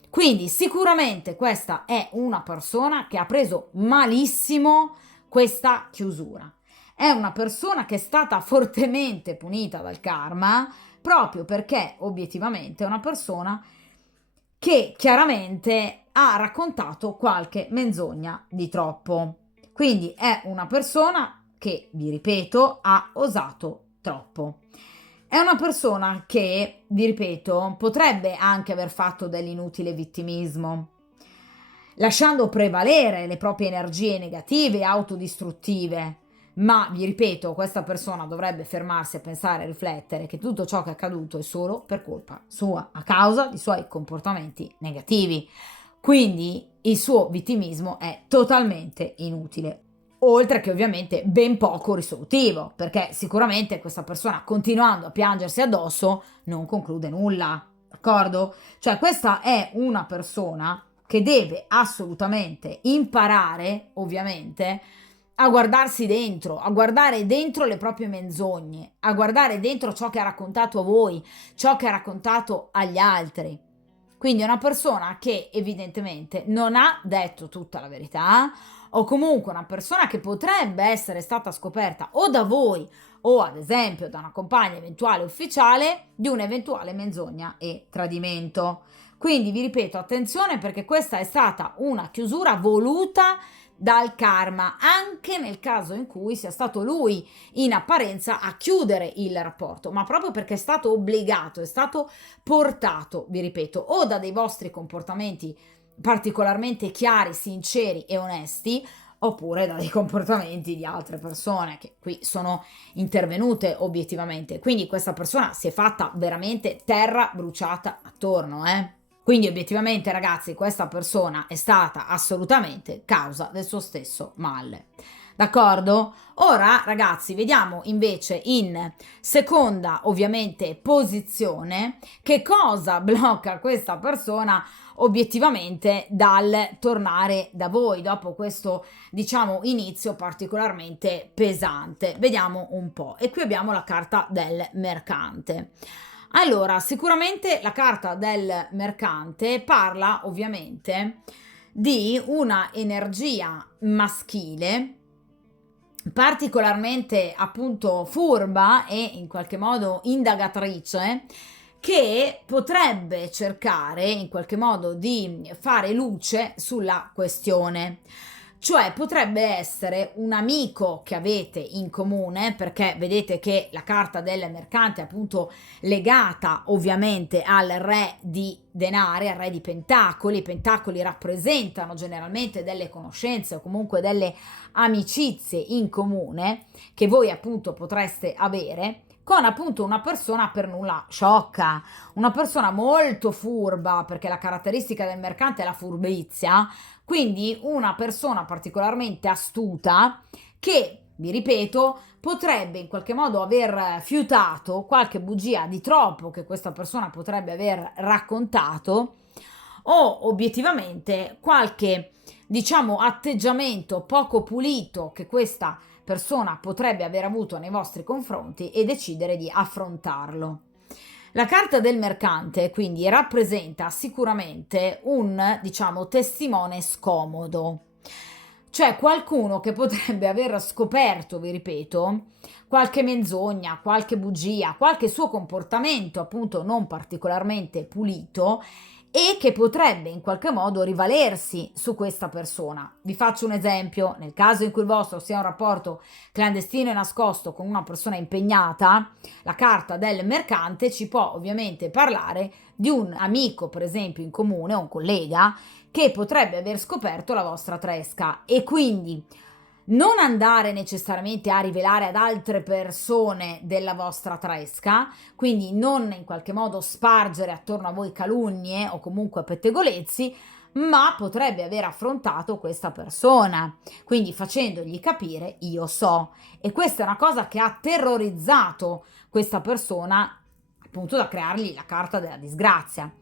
Quindi sicuramente questa è una persona che ha preso malissimo questa chiusura. È una persona che è stata fortemente punita dal karma proprio perché obiettivamente è una persona che chiaramente ha raccontato qualche menzogna di troppo. Quindi è una persona che, vi ripeto, ha osato troppo. È una persona che, vi ripeto, potrebbe anche aver fatto dell'inutile vittimismo, lasciando prevalere le proprie energie negative e autodistruttive. Ma vi ripeto, questa persona dovrebbe fermarsi a pensare e riflettere che tutto ciò che è accaduto è solo per colpa sua, a causa dei suoi comportamenti negativi. Quindi il suo vittimismo è totalmente inutile. Oltre che ovviamente ben poco risolutivo, perché sicuramente questa persona continuando a piangersi addosso non conclude nulla, d'accordo? Cioè questa è una persona che deve assolutamente imparare, ovviamente, a guardarsi dentro, a guardare dentro le proprie menzogne, a guardare dentro ciò che ha raccontato a voi, ciò che ha raccontato agli altri. Quindi è una persona che evidentemente non ha detto tutta la verità, o comunque una persona che potrebbe essere stata scoperta o da voi o ad esempio da una compagna eventuale ufficiale di un'eventuale menzogna e tradimento. Quindi vi ripeto, attenzione perché questa è stata una chiusura voluta dal karma, anche nel caso in cui sia stato lui in apparenza a chiudere il rapporto, ma proprio perché è stato obbligato, è stato portato, vi ripeto, o da dei vostri comportamenti particolarmente chiari, sinceri e onesti, oppure da dei comportamenti di altre persone che qui sono intervenute obiettivamente. Quindi questa persona si è fatta veramente terra bruciata attorno, eh. Quindi obiettivamente ragazzi questa persona è stata assolutamente causa del suo stesso male. D'accordo? Ora ragazzi vediamo invece in seconda ovviamente posizione che cosa blocca questa persona obiettivamente dal tornare da voi dopo questo diciamo inizio particolarmente pesante. Vediamo un po'. E qui abbiamo la carta del mercante. Allora, sicuramente la carta del mercante parla ovviamente di una energia maschile particolarmente appunto furba e in qualche modo indagatrice che potrebbe cercare in qualche modo di fare luce sulla questione. Cioè potrebbe essere un amico che avete in comune, perché vedete che la carta del mercante è appunto legata ovviamente al re di denari, al re di pentacoli. I pentacoli rappresentano generalmente delle conoscenze o comunque delle amicizie in comune che voi appunto potreste avere con appunto una persona per nulla sciocca, una persona molto furba, perché la caratteristica del mercante è la furbizia, quindi una persona particolarmente astuta che, vi ripeto, potrebbe in qualche modo aver fiutato qualche bugia di troppo che questa persona potrebbe aver raccontato o obiettivamente qualche diciamo atteggiamento poco pulito che questa persona potrebbe aver avuto nei vostri confronti e decidere di affrontarlo. La carta del mercante quindi rappresenta sicuramente un, diciamo, testimone scomodo, cioè qualcuno che potrebbe aver scoperto, vi ripeto, qualche menzogna, qualche bugia, qualche suo comportamento appunto non particolarmente pulito e che potrebbe in qualche modo rivalersi su questa persona. Vi faccio un esempio: nel caso in cui il vostro sia un rapporto clandestino e nascosto con una persona impegnata, la carta del mercante ci può ovviamente parlare di un amico, per esempio, in comune, o un collega, che potrebbe aver scoperto la vostra tresca e quindi non andare necessariamente a rivelare ad altre persone della vostra tresca, quindi non in qualche modo spargere attorno a voi calunnie o comunque pettegolezzi, ma potrebbe aver affrontato questa persona, quindi facendogli capire io so. E questa è una cosa che ha terrorizzato questa persona, appunto da creargli la carta della disgrazia.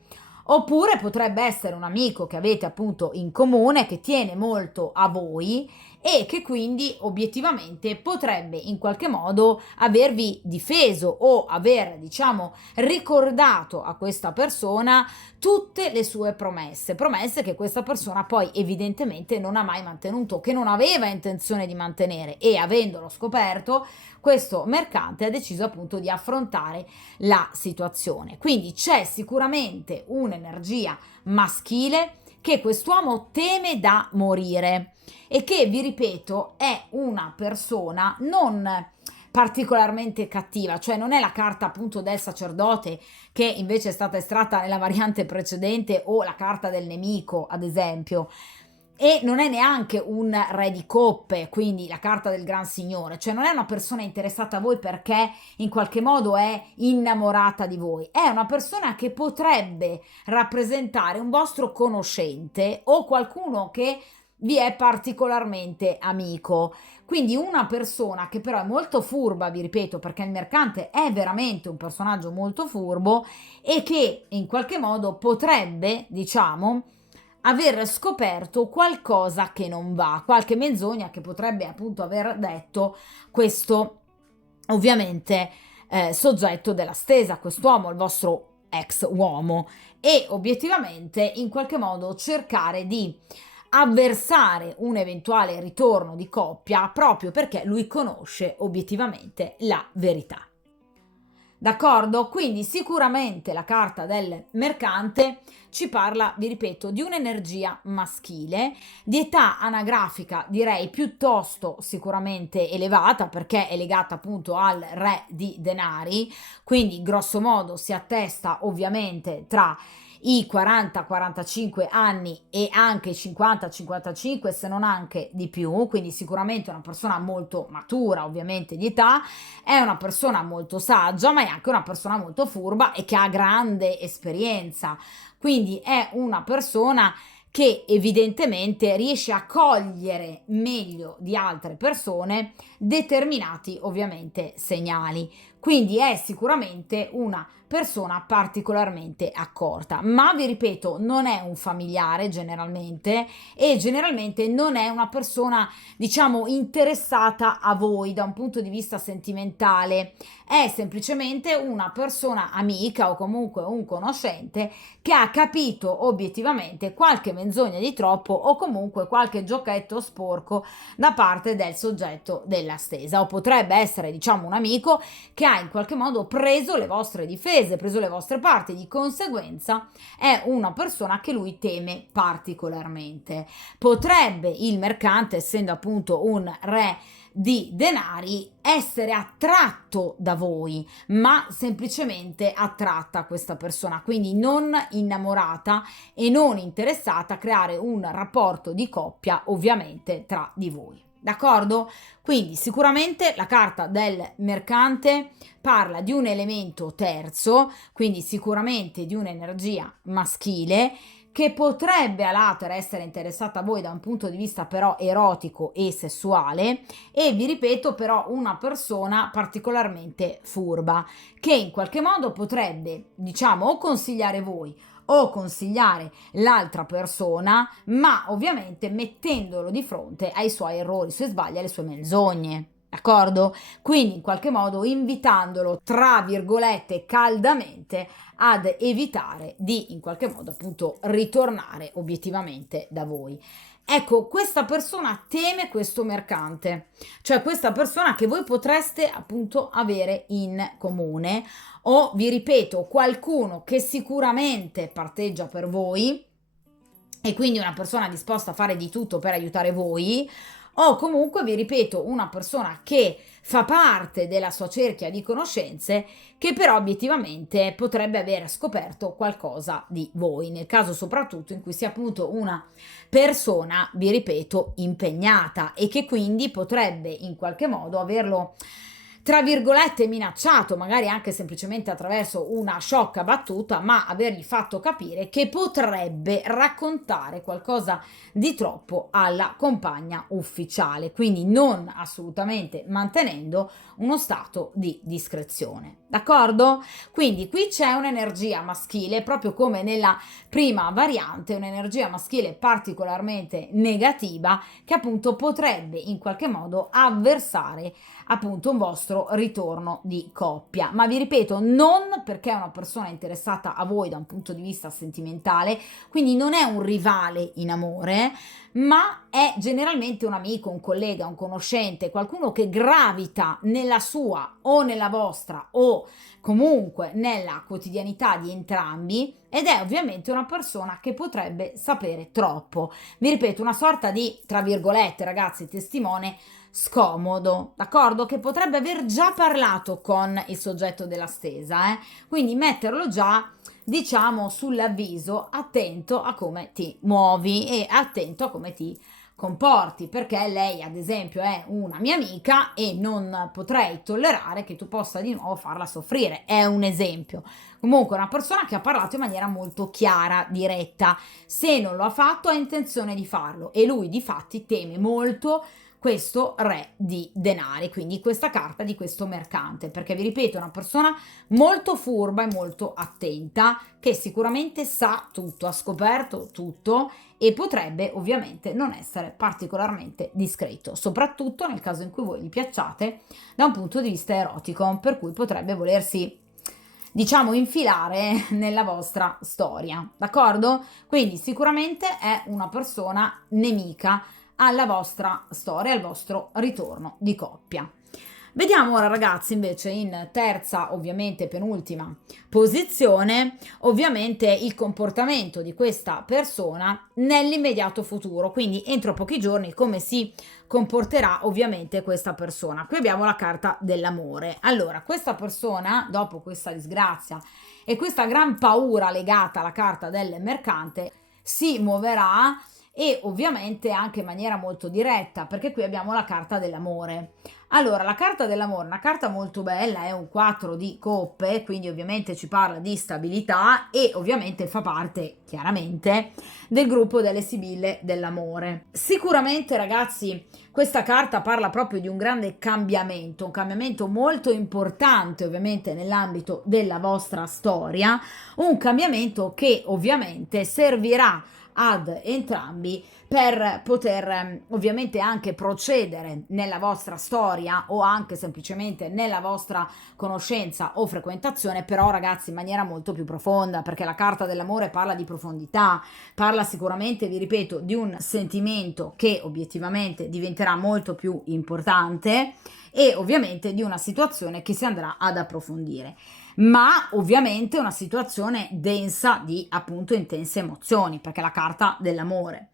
Oppure potrebbe essere un amico che avete appunto in comune, che tiene molto a voi e che quindi obiettivamente potrebbe in qualche modo avervi difeso o aver, diciamo, ricordato a questa persona tutte le sue promesse, promesse che questa persona poi evidentemente non ha mai mantenuto, che non aveva intenzione di mantenere, e avendolo scoperto questo mercante ha deciso appunto di affrontare la situazione. Quindi c'è sicuramente un'energia maschile che quest'uomo teme da morire e che, vi ripeto, è una persona non particolarmente cattiva, cioè non è la carta appunto del sacerdote che invece è stata estratta nella variante precedente, o la carta del nemico ad esempio, e non è neanche un re di coppe, quindi la carta del gran signore, cioè non è una persona interessata a voi perché in qualche modo è innamorata di voi, è una persona che potrebbe rappresentare un vostro conoscente o qualcuno che vi è particolarmente amico. Quindi una persona che però è molto furba, vi ripeto, perché il mercante è veramente un personaggio molto furbo e che in qualche modo potrebbe, diciamo, aver scoperto qualcosa che non va, qualche menzogna che potrebbe appunto aver detto questo ovviamente soggetto della stesa, quest'uomo, il vostro ex uomo, e obiettivamente in qualche modo cercare di avversare un eventuale ritorno di coppia proprio perché lui conosce obiettivamente la verità. D'accordo? Quindi sicuramente la carta del mercante ci parla, vi ripeto, di un'energia maschile, di età anagrafica direi piuttosto sicuramente elevata, perché è legata appunto al re di denari, quindi grosso modo si attesta ovviamente tra i 40-45 anni e anche i 50-55, se non anche di più, quindi sicuramente una persona molto matura ovviamente di età, è una persona molto saggia, ma è anche una persona molto furba e che ha grande esperienza, quindi è una persona che evidentemente riesce a cogliere meglio di altre persone determinati ovviamente segnali. Quindi è sicuramente una persona particolarmente accorta, ma vi ripeto, non è un familiare generalmente e generalmente non è una persona, diciamo, interessata a voi da un punto di vista sentimentale, è semplicemente una persona amica o comunque un conoscente che ha capito obiettivamente qualche menzogna di troppo o comunque qualche giochetto sporco da parte del soggetto della stesa, o potrebbe essere, diciamo, un amico che ha in qualche modo preso le vostre difese, preso le vostre parti, di conseguenza è una persona che lui teme particolarmente. Potrebbe il mercante, essendo appunto un re di denari, essere attratto da voi, ma semplicemente attratta questa persona, quindi non innamorata e non interessata a creare un rapporto di coppia ovviamente tra di voi. D'accordo? Quindi sicuramente la carta del mercante parla di un elemento terzo, quindi sicuramente di un'energia maschile che potrebbe a latere essere interessata a voi da un punto di vista però erotico e sessuale, e vi ripeto però una persona particolarmente furba che in qualche modo potrebbe, diciamo, o consigliare voi o consigliare l'altra persona, ma ovviamente mettendolo di fronte ai suoi errori, ai suoi sbagli, alle sue menzogne. D'accordo? Quindi in qualche modo invitandolo, tra virgolette, caldamente ad evitare di in qualche modo appunto ritornare obiettivamente da voi. Ecco, questa persona teme questo mercante, cioè questa persona che voi potreste appunto avere in comune, o vi ripeto, qualcuno che sicuramente parteggia per voi e quindi una persona disposta a fare di tutto per aiutare voi, o comunque vi ripeto una persona che fa parte della sua cerchia di conoscenze che però obiettivamente potrebbe aver scoperto qualcosa di voi, nel caso soprattutto in cui sia appunto una persona, vi ripeto, impegnata e che quindi potrebbe in qualche modo averlo tra virgolette minacciato, magari anche semplicemente attraverso una sciocca battuta, ma avergli fatto capire che potrebbe raccontare qualcosa di troppo alla compagna ufficiale, quindi non assolutamente mantenendo uno stato di discrezione. D'accordo? Quindi qui c'è un'energia maschile, proprio come nella prima variante, un'energia maschile particolarmente negativa che appunto potrebbe in qualche modo avversare appunto un vostro ritorno di coppia. Ma vi ripeto, non perché è una persona interessata a voi da un punto di vista sentimentale, quindi non è un rivale in amore, ma è generalmente un amico, un collega, un conoscente, qualcuno che gravita nella sua o nella vostra o comunque nella quotidianità di entrambi, ed è ovviamente una persona che potrebbe sapere troppo. Vi ripeto, una sorta di, tra virgolette, ragazzi, testimone scomodo, d'accordo? Che potrebbe aver già parlato con il soggetto della stesa, quindi metterlo già, diciamo, sull'avviso, attento a come ti muovi e attento a come ti comporti, perché lei ad esempio è una mia amica e non potrei tollerare che tu possa di nuovo farla soffrire, è un esempio. Comunque una persona che ha parlato in maniera molto chiara, diretta, se non lo ha fatto ha intenzione di farlo e lui di fatti teme molto questo re di denari, quindi questa carta di questo mercante, perché vi ripeto è una persona molto furba e molto attenta che sicuramente sa tutto, ha scoperto tutto e potrebbe ovviamente non essere particolarmente discreto, soprattutto nel caso in cui voi gli piacciate da un punto di vista erotico, per cui potrebbe volersi, diciamo, infilare nella vostra storia, d'accordo? Quindi sicuramente è una persona nemica alla vostra storia, al vostro ritorno di coppia. Vediamo ora ragazzi invece in terza, ovviamente penultima posizione, ovviamente il comportamento di questa persona nell'immediato futuro, quindi entro pochi giorni come si comporterà ovviamente questa persona. Qui abbiamo la carta dell'amore. Allora, questa persona, dopo questa disgrazia e questa gran paura legata alla carta del mercante, si muoverà e ovviamente anche in maniera molto diretta, perché qui abbiamo la carta dell'amore. Allora, la carta dell'amore è una carta molto bella, è un 4 di coppe, quindi ovviamente ci parla di stabilità e ovviamente fa parte, chiaramente, del gruppo delle Sibille dell'amore. Sicuramente, ragazzi, questa carta parla proprio di un grande cambiamento, un cambiamento molto importante, ovviamente, nell'ambito della vostra storia, un cambiamento che ovviamente servirà ad entrambi per poter ovviamente anche procedere nella vostra storia o anche semplicemente nella vostra conoscenza o frequentazione, però ragazzi in maniera molto più profonda, perché la carta dell'amore parla di profondità, parla sicuramente, vi ripeto, di un sentimento che obiettivamente diventerà molto più importante e ovviamente di una situazione che si andrà ad approfondire, ma ovviamente una situazione densa di appunto intense emozioni, perché è la carta dell'amore.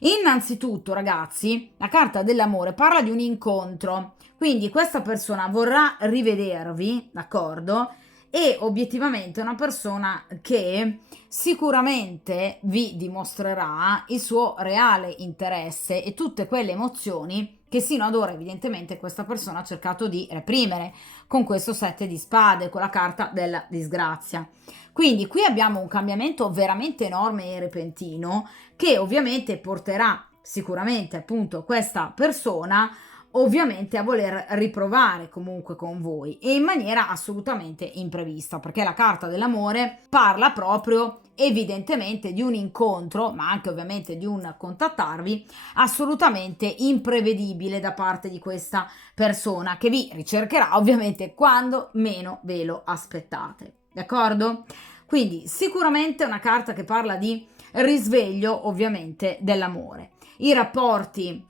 Innanzitutto, ragazzi, la carta dell'amore parla di un incontro, quindi questa persona vorrà rivedervi, d'accordo? E obiettivamente è una persona che sicuramente vi dimostrerà il suo reale interesse e tutte quelle emozioni che sino ad ora evidentemente questa persona ha cercato di reprimere con questo 7 di spade, con la carta della disgrazia. Quindi qui abbiamo un cambiamento veramente enorme e repentino che ovviamente porterà sicuramente appunto questa persona ovviamente a voler riprovare comunque con voi e in maniera assolutamente imprevista, perché la carta dell'amore parla proprio evidentemente di un incontro, ma anche ovviamente di un contattarvi assolutamente imprevedibile da parte di questa persona che vi ricercherà ovviamente quando meno ve lo aspettate, d'accordo? Quindi sicuramente è una carta che parla di risveglio ovviamente dell'amore. I rapporti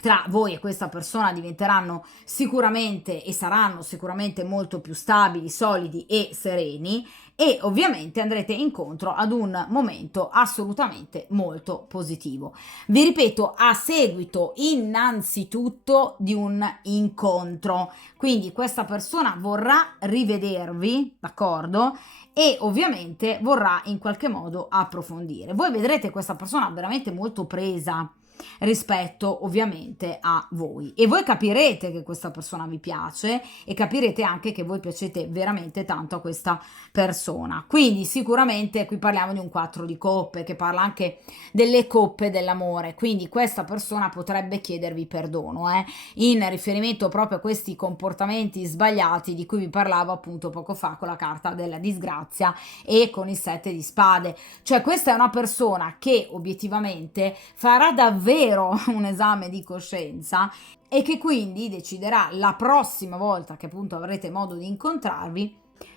tra voi e questa persona diventeranno sicuramente e saranno sicuramente molto più stabili, solidi e sereni e ovviamente andrete incontro ad un momento assolutamente molto positivo. Vi ripeto, a seguito innanzitutto di un incontro, quindi questa persona vorrà rivedervi, d'accordo? E ovviamente vorrà in qualche modo approfondire. Voi vedrete questa persona veramente molto presa rispetto ovviamente a voi e voi capirete che questa persona vi piace e capirete anche che voi piacete veramente tanto a questa persona. Quindi sicuramente qui parliamo di un 4 di coppe che parla anche delle coppe dell'amore, quindi questa persona potrebbe chiedervi perdono in riferimento proprio a questi comportamenti sbagliati di cui vi parlavo appunto poco fa con la carta della disgrazia e con il 7 di spade. Cioè questa è una persona che obiettivamente farà davvero un esame di coscienza e che quindi deciderà la prossima volta che appunto avrete modo di incontrarvi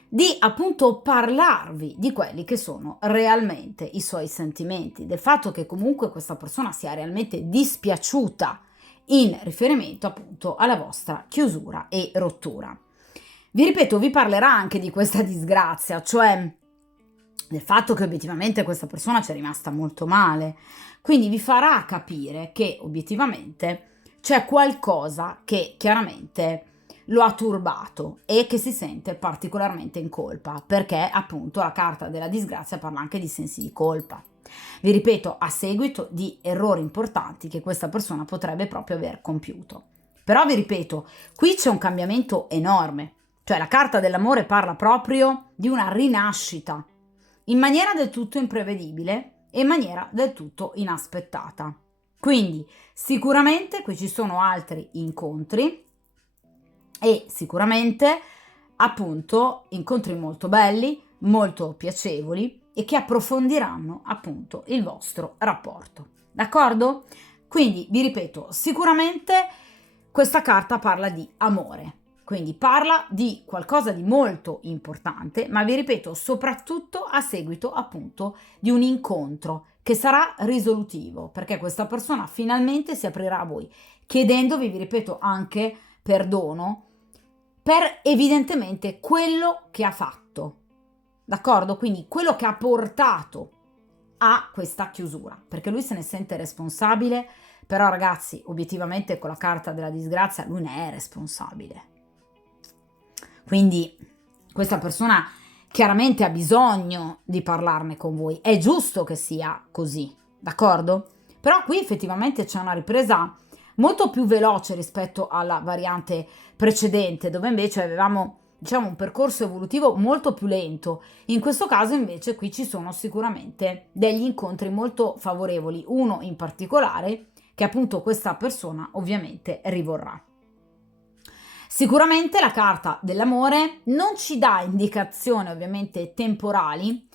di appunto parlarvi di quelli che sono realmente i suoi sentimenti, del fatto che comunque questa persona sia realmente dispiaciuta in riferimento appunto alla vostra chiusura e rottura. Vi ripeto, vi parlerà anche di questa disgrazia, cioè del fatto che obiettivamente questa persona ci è rimasta molto male, quindi vi farà capire che obiettivamente c'è qualcosa che chiaramente lo ha turbato e che si sente particolarmente in colpa, perché appunto la carta della disgrazia parla anche di sensi di colpa. Vi ripeto, a seguito di errori importanti che questa persona potrebbe proprio aver compiuto. Però vi ripeto, qui c'è un cambiamento enorme, cioè la carta dell'amore parla proprio di una rinascita in maniera del tutto imprevedibile e in maniera del tutto inaspettata. Quindi sicuramente qui ci sono altri incontri e sicuramente appunto incontri molto belli, molto piacevoli e che approfondiranno appunto il vostro rapporto. D'accordo? Quindi vi ripeto, sicuramente questa carta parla di amore. Quindi parla di qualcosa di molto importante, ma vi ripeto, soprattutto a seguito appunto di un incontro che sarà risolutivo, perché questa persona finalmente si aprirà a voi, chiedendovi, vi ripeto, anche perdono per evidentemente quello che ha fatto, d'accordo? Quindi quello che ha portato a questa chiusura, perché lui se ne sente responsabile, però ragazzi, obiettivamente con la carta della disgrazia lui ne è responsabile. Quindi questa persona chiaramente ha bisogno di parlarne con voi, è giusto che sia così, d'accordo? Però qui effettivamente c'è una ripresa molto più veloce rispetto alla variante precedente, dove invece avevamo, diciamo, un percorso evolutivo molto più lento. In questo caso invece qui ci sono sicuramente degli incontri molto favorevoli, uno in particolare che appunto questa persona ovviamente rivorrà. Sicuramente la carta dell'amore non ci dà indicazioni ovviamente temporali,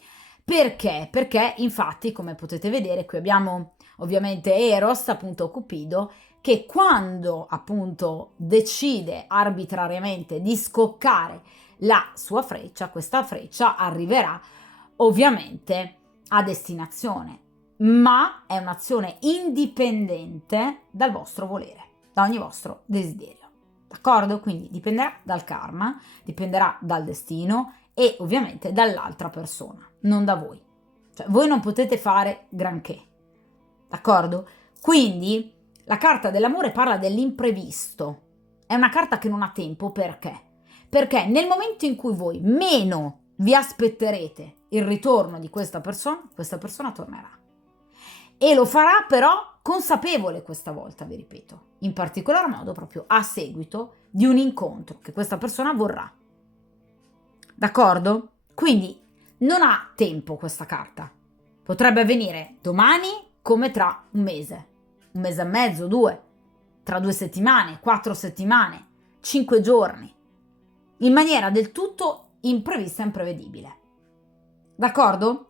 perché? Perché infatti, come potete vedere, qui abbiamo ovviamente Eros, appunto Cupido, che quando appunto decide arbitrariamente di scoccare la sua freccia, questa freccia arriverà ovviamente a destinazione, ma è un'azione indipendente dal vostro volere, da ogni vostro desiderio. D'accordo? Quindi dipenderà dal karma, dipenderà dal destino e ovviamente dall'altra persona, non da voi. Cioè voi non potete fare granché. D'accordo? Quindi la carta dell'amore parla dell'imprevisto. È una carta che non ha tempo, perché? Perché nel momento in cui voi meno vi aspetterete il ritorno di questa persona tornerà. E lo farà però consapevole questa volta, vi ripeto, in particolar modo proprio a seguito di un incontro che questa persona vorrà. D'accordo? Quindi non ha tempo questa carta. Potrebbe avvenire domani come tra un mese e mezzo, 2, tra 2 settimane, 4 settimane, 5 giorni, in maniera del tutto imprevista e imprevedibile. D'accordo?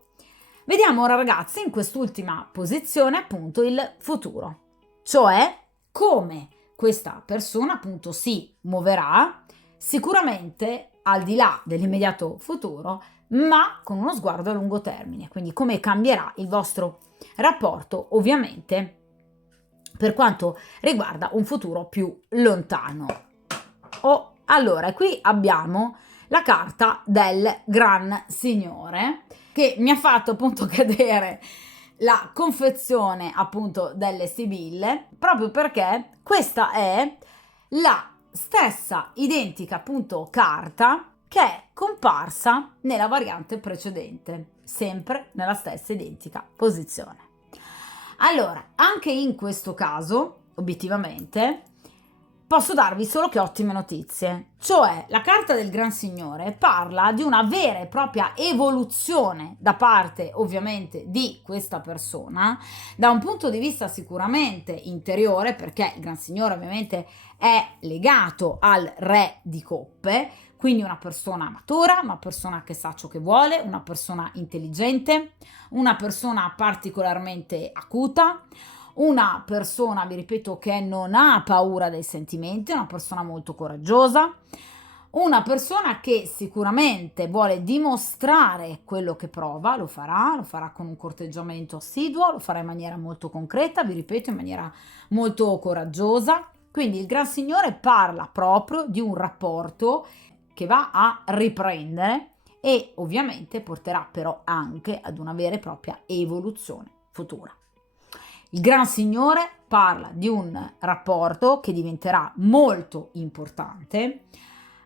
Vediamo ora ragazzi in quest'ultima posizione appunto il futuro, cioè come questa persona appunto si muoverà sicuramente al di là dell'immediato futuro, ma con uno sguardo a lungo termine, quindi come cambierà il vostro rapporto ovviamente per quanto riguarda un futuro più lontano. Allora, qui abbiamo la carta del Gran Signore, che mi ha fatto appunto cadere la confezione appunto delle sibille, proprio perché questa è la stessa identica appunto carta che è comparsa nella variante precedente, sempre nella stessa identica posizione. Allora, anche in questo caso, obiettivamente, posso darvi solo che ottime notizie, cioè la carta del Gran Signore parla di una vera e propria evoluzione da parte ovviamente di questa persona, da un punto di vista sicuramente interiore, perché il Gran Signore ovviamente è legato al Re di Coppe, quindi una persona matura, una persona che sa ciò che vuole, una persona intelligente, una persona particolarmente acuta, una persona, vi ripeto, che non ha paura dei sentimenti, una persona molto coraggiosa, una persona che sicuramente vuole dimostrare quello che prova, lo farà con un corteggiamento assiduo, lo farà in maniera molto concreta, vi ripeto, in maniera molto coraggiosa. Quindi il Gran Signore parla proprio di un rapporto che va a riprendere e ovviamente porterà però anche ad una vera e propria evoluzione futura. Il Gran Signore parla di un rapporto che diventerà molto importante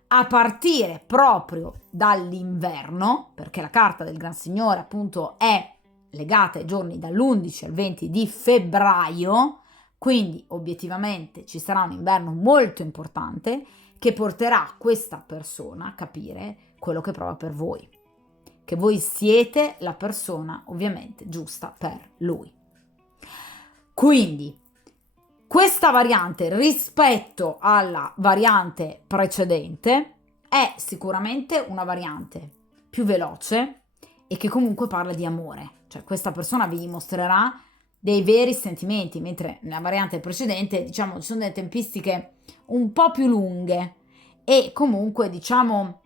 a partire proprio dall'inverno, perché la carta del Gran Signore appunto è legata ai giorni dall'11 al 20 di febbraio, quindi obiettivamente ci sarà un inverno molto importante che porterà questa persona a capire quello che prova per voi, che voi siete la persona ovviamente giusta per lui. Quindi questa variante rispetto alla variante precedente è sicuramente una variante più veloce e che comunque parla di amore, cioè questa persona vi dimostrerà dei veri sentimenti, mentre nella variante precedente diciamo ci sono delle tempistiche un po' più lunghe e comunque diciamo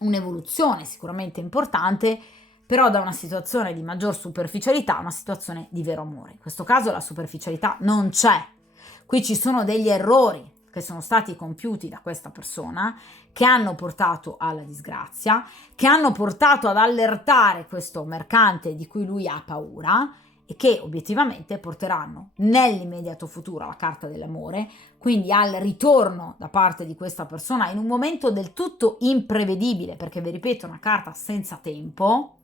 un'evoluzione sicuramente importante, però da una situazione di maggior superficialità a una situazione di vero amore. In questo caso la superficialità non c'è, qui ci sono degli errori, che sono stati compiuti da questa persona, che hanno portato alla disgrazia, che hanno portato ad allertare questo mercante di cui lui ha paura e che obiettivamente porteranno nell'immediato futuro alla carta dell'amore, quindi al ritorno da parte di questa persona in un momento del tutto imprevedibile, perché vi ripeto, è una carta senza tempo.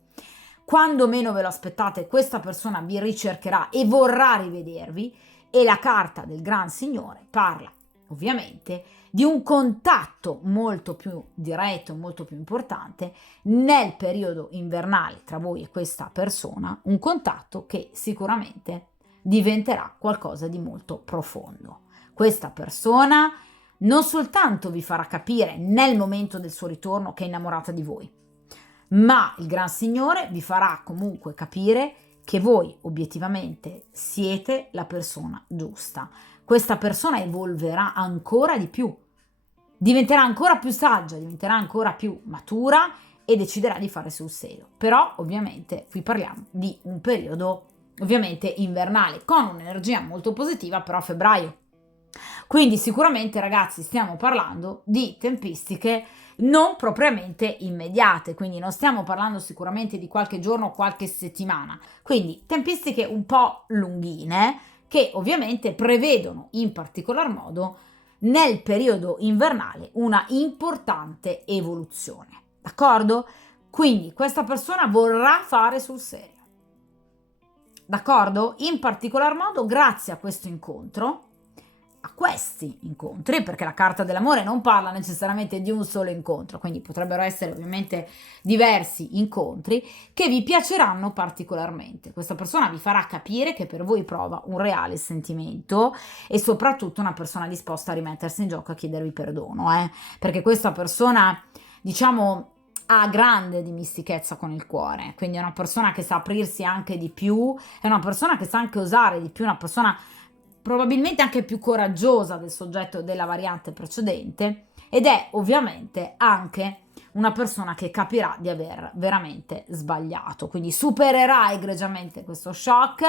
Quando meno ve lo aspettate, questa persona vi ricercherà e vorrà rivedervi, e la carta del Gran Signore parla ovviamente di un contatto molto più diretto, molto più importante nel periodo invernale tra voi e questa persona, un contatto che sicuramente diventerà qualcosa di molto profondo. Questa persona non soltanto vi farà capire nel momento del suo ritorno che è innamorata di voi, ma il Gran Signore vi farà comunque capire che voi obiettivamente siete la persona giusta. Questa persona evolverà ancora di più, diventerà ancora più saggia, diventerà ancora più matura e deciderà di fare sul serio. Però ovviamente qui parliamo di un periodo ovviamente invernale con un'energia molto positiva, però a febbraio. Quindi sicuramente, ragazzi, stiamo parlando di tempistiche non propriamente immediate, quindi non stiamo parlando sicuramente di qualche giorno o qualche settimana, quindi tempistiche un po' lunghine che ovviamente prevedono in particolar modo nel periodo invernale una importante evoluzione, d'accordo? Quindi questa persona vorrà fare sul serio, d'accordo? In particolar modo grazie a questo incontro, a questi incontri, perché la carta dell'amore non parla necessariamente di un solo incontro, quindi potrebbero essere ovviamente diversi incontri che vi piaceranno particolarmente. Questa persona vi farà capire che per voi prova un reale sentimento e soprattutto una persona disposta a rimettersi in gioco, a chiedervi perdono, perché questa persona, diciamo, ha grande dimistichezza con il cuore, quindi è una persona che sa aprirsi anche di più, è una persona che sa anche osare di più, una persona probabilmente anche più coraggiosa del soggetto della variante precedente, ed è ovviamente anche una persona che capirà di aver veramente sbagliato, quindi supererà egregiamente questo shock,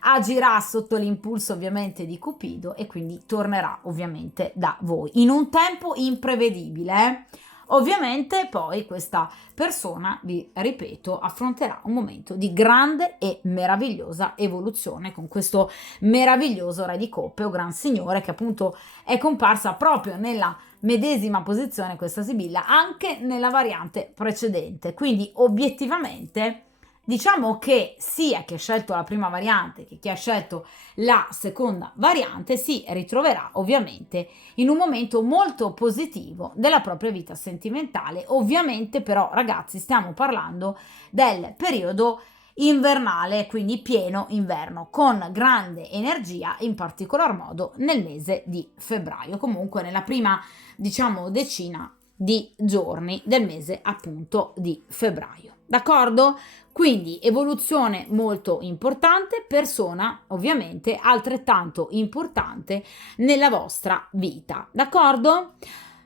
agirà sotto l'impulso ovviamente di Cupido e quindi tornerà ovviamente da voi in un tempo imprevedibile. Ovviamente poi questa persona, vi ripeto, affronterà un momento di grande e meravigliosa evoluzione con questo meraviglioso Re di Coppe o Gran Signore, che appunto è comparsa proprio nella medesima posizione, questa Sibilla, anche nella variante precedente. Quindi obiettivamente diciamo che sia chi ha scelto la prima variante che chi ha scelto la seconda variante si ritroverà ovviamente in un momento molto positivo della propria vita sentimentale. Ovviamente però, ragazzi, stiamo parlando del periodo invernale, quindi pieno inverno, con grande energia, in particolar modo nel mese di febbraio, comunque nella prima, diciamo, decina di giorni del mese appunto di febbraio. D'accordo? Quindi evoluzione molto importante, persona ovviamente altrettanto importante nella vostra vita. D'accordo?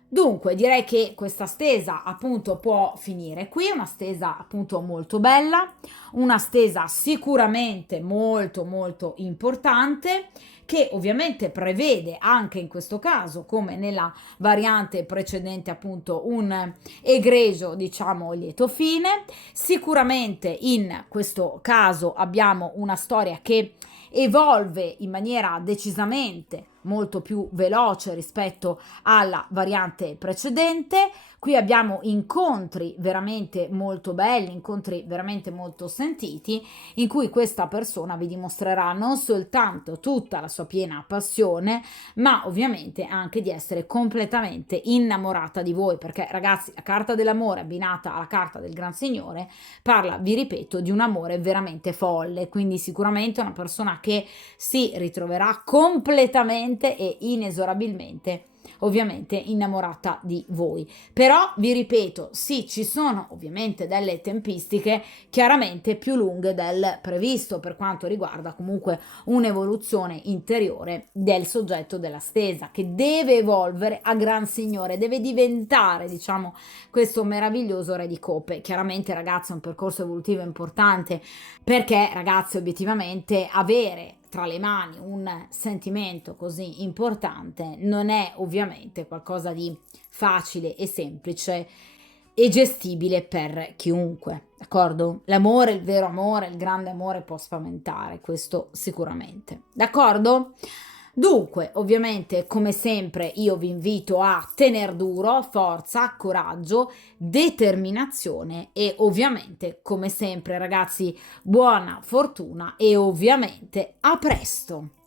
Dunque direi che questa stesa appunto può finire qui, una stesa appunto molto bella, una stesa sicuramente molto molto importante, che ovviamente prevede anche in questo caso, come nella variante precedente, appunto un egregio, diciamo, lieto fine. Sicuramente in questo caso abbiamo una storia che evolve in maniera decisamente molto più veloce rispetto alla variante precedente. Qui abbiamo incontri veramente molto belli, incontri veramente molto sentiti, in cui questa persona vi dimostrerà non soltanto tutta la sua piena passione, ma ovviamente anche di essere completamente innamorata di voi, perché ragazzi, la carta dell'amore abbinata alla carta del Gran Signore parla, vi ripeto, di un amore veramente folle, quindi sicuramente una persona che si ritroverà completamente e inesorabilmente ovviamente innamorata di voi. Però vi ripeto, sì, ci sono ovviamente delle tempistiche chiaramente più lunghe del previsto per quanto riguarda comunque un'evoluzione interiore del soggetto della stesa, che deve evolvere a Gran Signore, deve diventare, diciamo, questo meraviglioso Re di Coppe. Chiaramente, ragazzi, è un percorso evolutivo importante, perché, ragazzi, obiettivamente avere tra le mani un sentimento così importante non è ovviamente qualcosa di facile e semplice e gestibile per chiunque, d'accordo? L'amore, il vero amore, il grande amore può spaventare, questo sicuramente, d'accordo? Dunque, ovviamente, come sempre, io vi invito a tener duro, forza, coraggio, determinazione e ovviamente, come sempre, ragazzi, buona fortuna e ovviamente a presto!